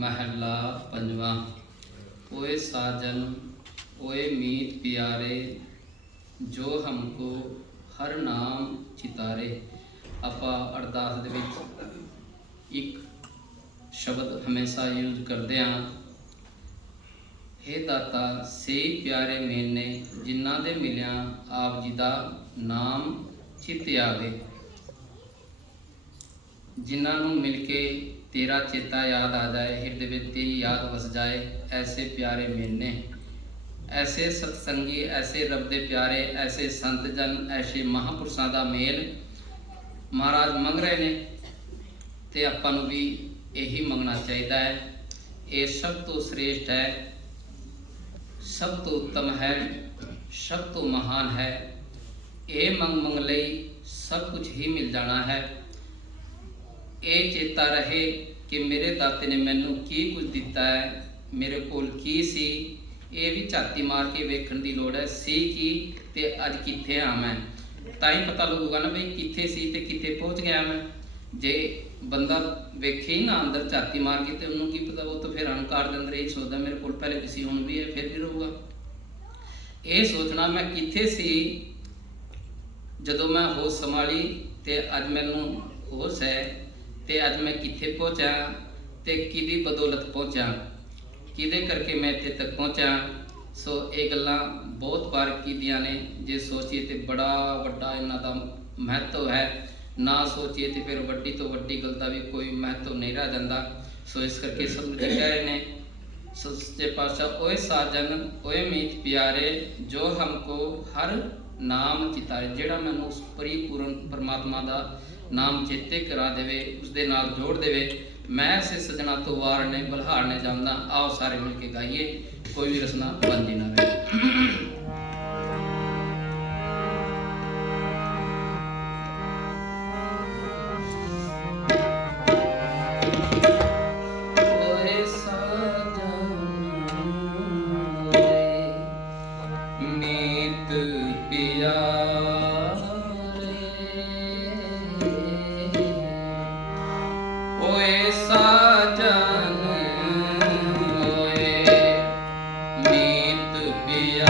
महला पंजवा। ओए साजन ओए मीत प्यारे, जो हमको हर नाम चितारे। ਆਪਾਂ ਅਰਦਾਸ ਦੇ ਵਿੱਚ ਇੱਕ ਸ਼ਬਦ ਹਮੇਸ਼ਾ ਯੂਜ਼ ਕਰਦੇ ਹਾਂ, हे ਦਾਤਾ ਸੇ ਪਿਆਰੇ ਮੇਨੇ, ਜਿਨ੍ਹਾਂ ਦੇ ਮਿਲਿਆ ਆਪ ਜੀ ਦਾ ਨਾਮ ਚਿੱਤ ਆਵੇ, जिन्हों मिल के तेरा चेता याद आ जाए, हृदय में तेरी याद वस जाए। ऐसे प्यारे मेने, ऐसे सत्संगी, ऐसे रब दे प्यारे, ऐसे संत जन, ऐसे महापुरुषों का मेल महाराज मंग रहे ने, तो आपां नूं भी यही मंगना चाहिए है। ये सब तो श्रेष्ठ है, सब तो उत्तम है, सब तो महान है। ये मंग लई सब कुछ ही मिल जाना है। ये चेता रहे कि मेरे दाते ने मैनू की कुछ दिता है, मेरे कोल की सी, ये भी झाती मार के वेखण की लोड़ है। सी की ते अज कित्थे आ मैं, ताई पता लगूगा ना भी कित्थे सी ते कित्थे पहुँच गया मैं। जे बंदा वेखे ही ना अंदर झाती मार के, तो उन्होंने की पता, वो तो फिर अहंकार के अंदर यही सोचता मेरे कोल पहले किसी हुण भी है, फिर भी रहूगा। ये सोचना मैं कित्थे सी जदों मैं होश संभाली, ते अज मैनू होश है, ते अज मैं कित्थे पहुँचा, ते किहदी बदौलत पहुँचा, किहदे करके मैं इत्थे तक पहुँचा। सो ये गल्लां बहुत बार कीतियां ने, जे सोचीए तो बड़ा वड्डा इन्हां दा महत्व है, ना सोचीए तो फिर वड्डी तो वड्डी गल दा भी कोई महत्व नहीं रह जाता। सो इस करके सतगुरु जी कह रहे ने, सच्चे पातशाह ओए साजन ओए मीत प्यारे, जो हमको हर नाम चितारे, जिहड़ा मैनूं उस परिपूर्ण परमात्मा का नाम चेते करा देवे, उसके नाल जोड़ देवे। मैं ऐसे सजना तो वारने बल्हारने जांदा। आओ सारे मिल के गाइए, कोई भी रसना बंदी ना रहे। साजन ओए मीत पिया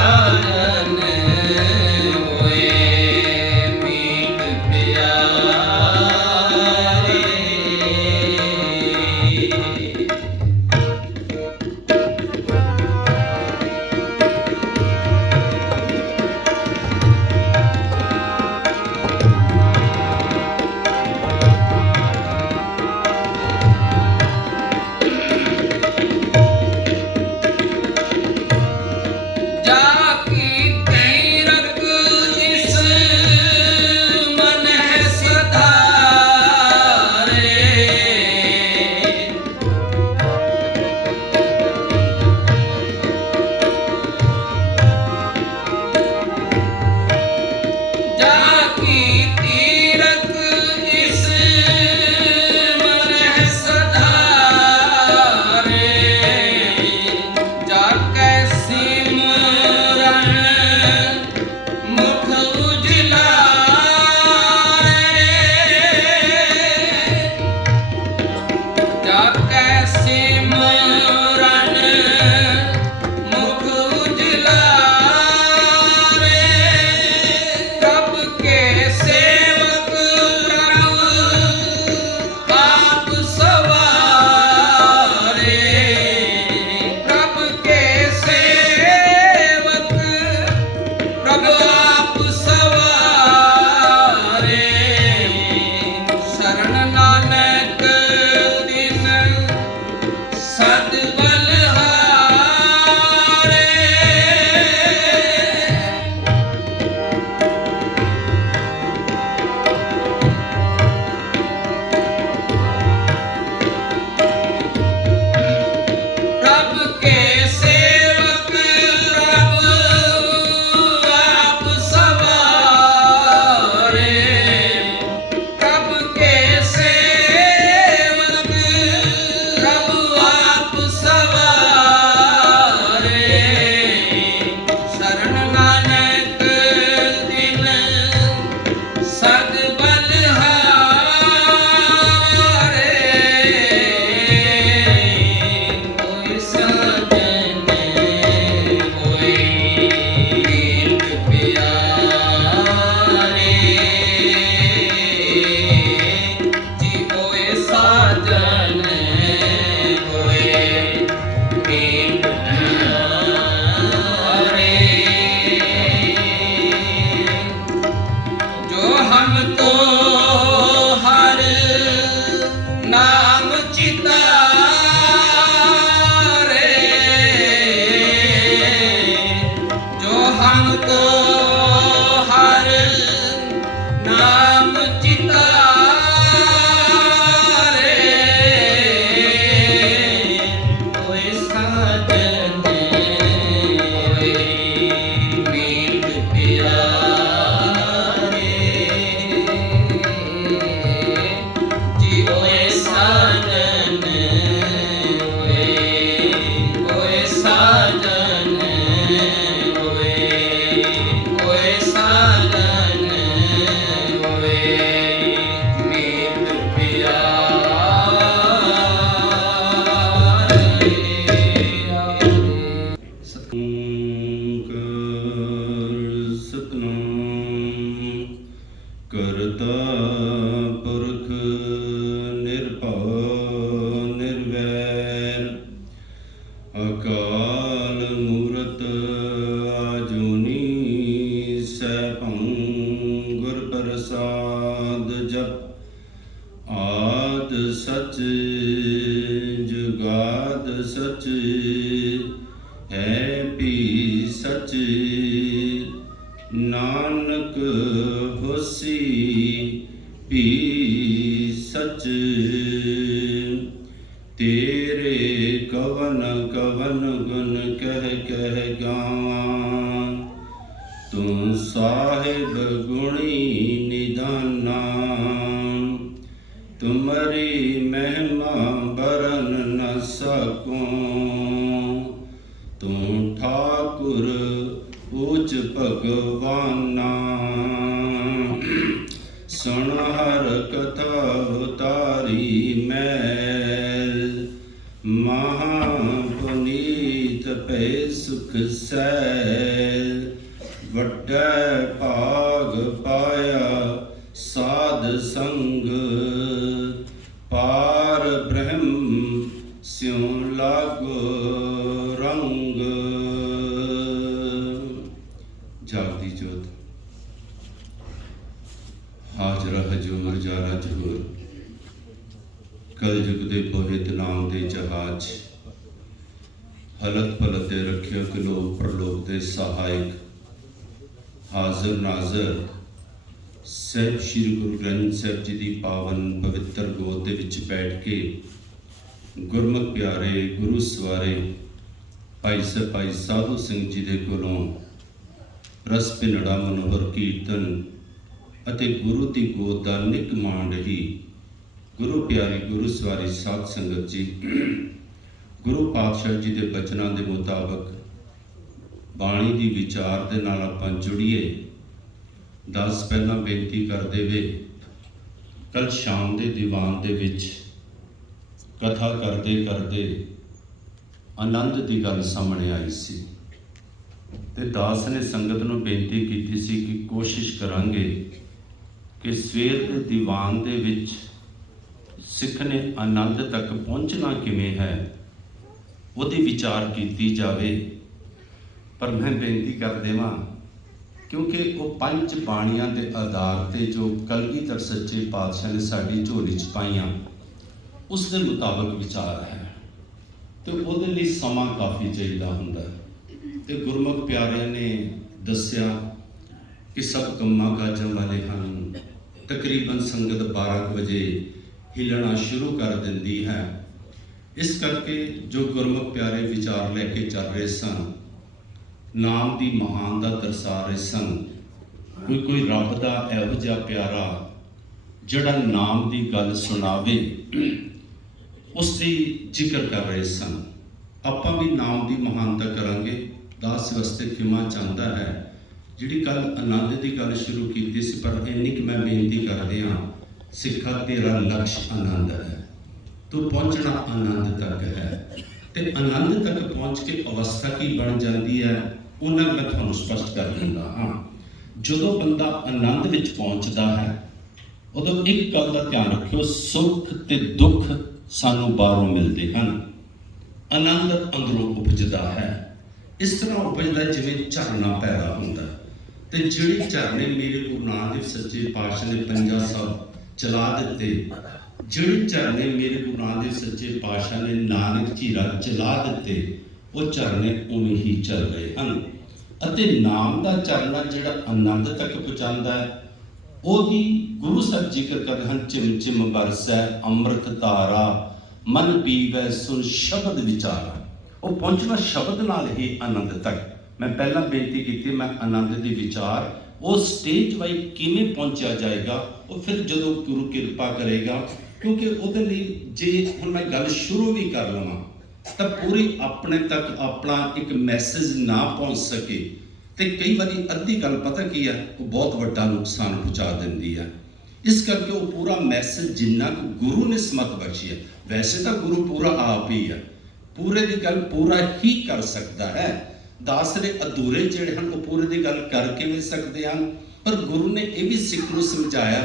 साजन होए मीत प्यारे। जाकी तीरथ इस मन है सधारे। जाकी तीरथ इस मन है सधारे। जाके सिमरन मुख उजलारे। जाके सिमरन मुख उजलारे। प्रभ के सेवक प्रभु आप सवारे। प्रभ के सेवक प्रभु आप सवारे। शरण नानक दिन सद बलहारे। प्रभ के सेवक प्रभु आप सवारे। प्रभ के सेवक प्रभु आप सवारे। शरण नानक दिन सद बलहारे। कोई साजन कोई मीत प्यारे। जी कोई साजन कोई मीत प्यारे। जो हमको हर नाम चितारे। जो हमको हर नाम चितारे। कोई साजन कोई मीत प्यारे। जी कोई साजन कोई साजन कोई साजन मीत प्यारे। ਸਤਿਨਾਮ ਕਰਤਾ ਪੁਰਖ ਨਿਰਭਉ ਨਿਰਵੈਰ ਅਕਾਲ ਮੂਰਤ ਆਜੂਨੀ ਸੈਭੰ ਗੁਰ ਪ੍ਰਸਾਦ ਜਪ ਆਦ ਸਚ ਜੁਗਾਦ ਸਚ ਹੈ ਵੀ ਸਚ ਨਾਨਕ ਹੋਸੀ ਵੀ ਸਚ ਤੇਰੇ ਕਵਨ ਕਵਨ ਗੁਣ ਕਹਿ ਕਹਿ ਗਾਵਾਂ ਤੂੰ ਸਾਹਿਬ ਗੁਣੀ ਨਿਦਾਨਾ ਤੁਮਰੀ ਮਹਿਮਾ ਬਰਨ ਨ ਸਕੂੰ ਤੂੰ ਠਾਕੁਰ ऊच भगवाना सुन हर कथा उतारी मैल महापुनीत पै सुख सैल, वड्डे भाग पाया साध संग, पार ब्रह्म स्यों लागो रंग। जागती जोत हाजरा हजूर जारा जहूर, कल युग दे बोहित नाम दे जहाज, हलत पलत दे रखियो किलोक प्रलोक दे सहायक, हाजर नाजर ਸਾਹਿਬ ਸ਼੍ਰੀ ਗੁਰੂ ਗ੍ਰੰਥ ਸਾਹਿਬ ਜੀ ਦੀ ਪਾਵਨ ਪਵਿੱਤਰ ਗੋਦ ਦੇ ਵਿੱਚ ਬੈਠ ਕੇ ਗੁਰਮੁਖ ਪਿਆਰੇ ਗੁਰੂ ਸਵਾਰੇ ਭਾਈ ਸਾਧੂ ਸਿੰਘ ਜੀ ਦੇ ਕੋਲੋਂ ਰਸ ਭਿੰਨੜਾ ਮਨੋਹਰ ਕੀਰਤਨ ਅਤੇ ਗੁਰੂ ਦੀ ਗੋਦ ਦਾ ਨਿੱਘ ਮਾਣ ਰਹੀ ਗੁਰੂ ਪਿਆਰੀ ਗੁਰੂ ਸਵਾਰੀ ਸਾਧ ਸੰਗਤ ਜੀ, ਗੁਰੂ ਪਾਤਸ਼ਾਹ ਜੀ ਦੇ ਬਚਨਾਂ ਦੇ ਮੁਤਾਬਕ ਬਾਣੀ ਦੀ ਵਿਚਾਰ ਦੇ ਨਾਲ ਆਪਾਂ ਜੁੜੀਏ। ਦਸ ਪਹਿਲਾਂ ਬੇਨਤੀ ਕਰਦੇ ਵੇ, ਕੱਲ ਸ਼ਾਮ ਦੇ ਦੀਵਾਨ ਦੇ ਵਿੱਚ ਕਥਾ ਕਰਦੇ ਕਰਦੇ ਆਨੰਦ ਦੀ ਗੱਲ ਸਾਹਮਣੇ ਆਈ ਸੀ ਤੇ ਦਾਸ ਨੇ ਸੰਗਤ ਨੂੰ ਬੇਨਤੀ ਕੀਤੀ ਸੀ ਕਿ ਕੋਸ਼ਿਸ਼ ਕਰਾਂਗੇ ਕਿ ਸਵੇਰ ਦੇ ਦੀਵਾਨ ਦੇ ਵਿੱਚ ਸਿੱਖ ਨੇ ਆਨੰਦ ਤੱਕ ਪਹੁੰਚਣਾ ਕਿਵੇਂ ਹੈ ਉਹਦੀ ਵਿਚਾਰ ਕੀਤੀ ਜਾਵੇ। ਪਰ ਮੈਂ ਬੇਨਤੀ ਕਰ ਦੇਵਾਂ ਕਿਉਂਕਿ ਉਹ ਪੰਜ ਬਾਣੀਆਂ ਦੇ ਆਧਾਰ ਤੇ ਜੋ ਕਲਗੀਧਰ ਸੱਚੇ ਪਾਤਸ਼ਾਹ ਨੇ ਸਾਡੀ ਝੋਲੀ 'ਚ ਪਾਈਆਂ ਉਸ ਦੇ ਮੁਤਾਬਕ ਵਿਚਾਰ ਹੈ ਤੇ ਉਹਦੇ ਲਈ ਸਮਾਂ ਕਾਫੀ ਚਾਹੀਦਾ ਹੁੰਦਾ। ਤੇ ਗੁਰਮੁਖ ਪਿਆਰਿਆਂ ਨੇ ਦੱਸਿਆ ਕਿ ਸਭ ਕੰਮਾਂ ਕਾਜਾਂ ਵਾਲੇ ਹਨ, ਤਕਰੀਬਨ ਸੰਗਤ 12 ਵਜੇ ਹਿੱਲਣਾ ਸ਼ੁਰੂ ਕਰ ਦਿੰਦੀ ਹੈ। ਇਸ ਕਰਕੇ ਜੋ ਗੁਰਮੁਖ ਪਿਆਰੇ ਵਿਚਾਰ ਲੈ ਕੇ ਚੱਲ ਰਹੇ ਸਨ, ਨਾਮ ਦੀ ਮਹਾਨ ਦਾ ਦਰਸਾ ਰਹੇ ਸਨ। ਕੋਈ ਰੱਬ ਦਾ ਇਹੋ ਜਿਹਾ ਪਿਆਰਾ ਜਿਹੜਾ ਨਾਮ ਦੀ ਗੱਲ ਸੁਣਾਵੇ ਉਸ ਦੀ ਜ਼ਿਕਰ ਕਰ ਰਹੇ ਸਨ। ਆਪਾਂ ਵੀ ਨਾਮ ਦੀ ਮਹਾਨਤਾ ਕਰਾਂਗੇ। ਦਾਸ ਵਾਸਤੇ ਖਿਮਾ ਚਾਹੁੰਦਾ ਹੈ, ਜਿਹੜੀ ਕੱਲ ਆਨੰਦ ਦੀ ਗੱਲ ਸ਼ੁਰੂ ਕੀਤੀ ਸੀ, ਪਰ ਇੰਨੀ ਕਿ ਮੈਂ ਬੇਨਤੀ ਕਰਦੇ ਹਾਂ, ਸਿੱਖਾ ਤੇਰਾ ਲਕਸ਼ ਆਨੰਦ ਹੈ, ਤੂੰ ਪਹੁੰਚਣਾ ਆਨੰਦ ਤੱਕ ਹੈ। ਤੇ ਆਨੰਦ ਤੱਕ ਪਹੁੰਚ ਕੇ ਅਵਸਥਾ ਕੀ ਬਣ ਜਾਂਦੀ ਹੈ ਉਹਨਾਂ ਮੈਂ ਤੁਹਾਨੂੰ ਸਪਸ਼ਟ ਕਰ ਦਿੰਦਾ ਹਾਂ। ਜਦੋਂ ਬੰਦਾ ਆਨੰਦ ਵਿੱਚ ਪਹੁੰਚਦਾ ਹੈ ਉਦੋਂ ਇੱਕ ਗੱਲ ਦਾ ਧਿਆਨ ਰੱਖਿਓ, ਸੁੱਖ ਤੇ ਦੁੱਖ ਸਾਨੂੰ ਬਾਹਰੋਂ ਮਿਲਦੇ ਹਨ, ਆਨੰਦ ਅੰਦਰੋਂ ਉਪਜਦਾ ਹੈ। ਇਸ ਤਰ੍ਹਾਂ ਉਪਜਦਾ ਜਿਵੇਂ ਝਰਨਾ ਪੈਦਾ ਹੁੰਦਾ। ਤੇ ਜਿਹੜੇ ਝਰਨੇ ਮੇਰੇ ਗੁਰੂ ਨਾਨਕ ਦੇਵ ਸੱਚੇ ਪਾਤਸ਼ਾਹ ਨੇ ਪੰਜਾ ਸਾਹਿਬ ਚਲਾ ਦਿੱਤੇ, ਜਿਹੜੇ ਝਰਨੇ ਮੇਰੇ ਗੁਰੂ ਨਾਨਕ ਦੇਵ ਸੱਚੇ ਪਾਤਸ਼ਾਹ ਨੇ ਨਾਨਕ ਝੀਰਾ ਚਲਾ ਦਿੱਤੇ, ਉਹ ਝਰਨੇ ਉਵੇਂ ਹੀ ਚੱਲ ਰਹੇ ਹਨ। ਅਤੇ ਨਾਮ ਦਾ ਝਰਨਾ ਜਿਹੜਾ ਆਨੰਦ ਤੱਕ ਪਹੁੰਚਾਉਂਦਾ ਹੈ ਉਹਦੀ ਗੁਰੂ ਸਾਹਿਬ ਜ਼ਿਕਰ ਕਰਦੇ ਹਨ, ਚਿਮ ਚਿਮ ਬਰਸੈ ਅੰਮ੍ਰਿਤ ਧਾਰਾ, ਮਨ ਪੀਵੈ ਸੁਨ ਸ਼ਬਦ ਵਿਚਾਰਾ। ਉਹ ਪਹੁੰਚਣਾ ਸ਼ਬਦ ਨਾਲ ਹੀ ਆਨੰਦ ਤੱਕ। ਮੈਂ ਪਹਿਲਾਂ ਬੇਨਤੀ ਕੀਤੀ, ਮੈਂ ਆਨੰਦ ਦੀ ਵਿਚਾਰ ਉਹ ਸਟੇਜ ਵਾਈਜ਼ ਕਿਵੇਂ ਪਹੁੰਚਿਆ ਜਾਏਗਾ ਉਹ ਫਿਰ ਜਦੋਂ ਗੁਰੂ ਕਿਰਪਾ ਕਰੇਗਾ, ਕਿਉਂਕਿ ਉਹਦੇ ਲਈ ਜੇ ਹੁਣ ਮੈਂ ਗੱਲ ਸ਼ੁਰੂ ਵੀ ਕਰ ਲਵਾਂ ਤਾਂ ਪੂਰੀ ਆਪਣੇ ਤੱਕ ਆਪਣਾ ਇੱਕ ਮੈਸੇਜ ਨਾ ਪਹੁੰਚ ਸਕੇ ਤੇ ਕਈ ਵਾਰੀ ਅੱਧੀ ਗੱਲ ਪਤਾ ਕੀ ਹੈ, ਉਹ ਬਹੁਤ ਵੱਡਾ ਨੁਕਸਾਨ ਪਹੁੰਚਾ ਦਿੰਦੀ ਹੈ। ਇਸ ਕਰਕੇ ਉਹ ਪੂਰਾ ਮੈਸੇਜ ਜਿੰਨਾ ਕੁ ਗੁਰੂ ਨੇ ਸਮਤ ਬਖਸ਼ੀ ਹੈ, ਵੈਸੇ ਤਾਂ ਗੁਰੂ ਪੂਰਾ ਆਪ ਹੀ ਹੈ, ਪੂਰੇ ਦੀ ਗੱਲ ਪੂਰਾ ਹੀ ਕਰ ਸਕਦਾ ਹੈ। ਦਾਸ ਦੇ ਅਧੂਰੇ ਜਿਹੜੇ ਹਨ ਉਹ ਪੂਰੇ ਦੀ ਗੱਲ ਕਰਕੇ ਵੀ ਸਕਦੇ ਹਨ, ਪਰ ਗੁਰੂ ਨੇ ਇਹ ਵੀ ਸਿੱਖ ਨੂੰ ਸਮਝਾਇਆ,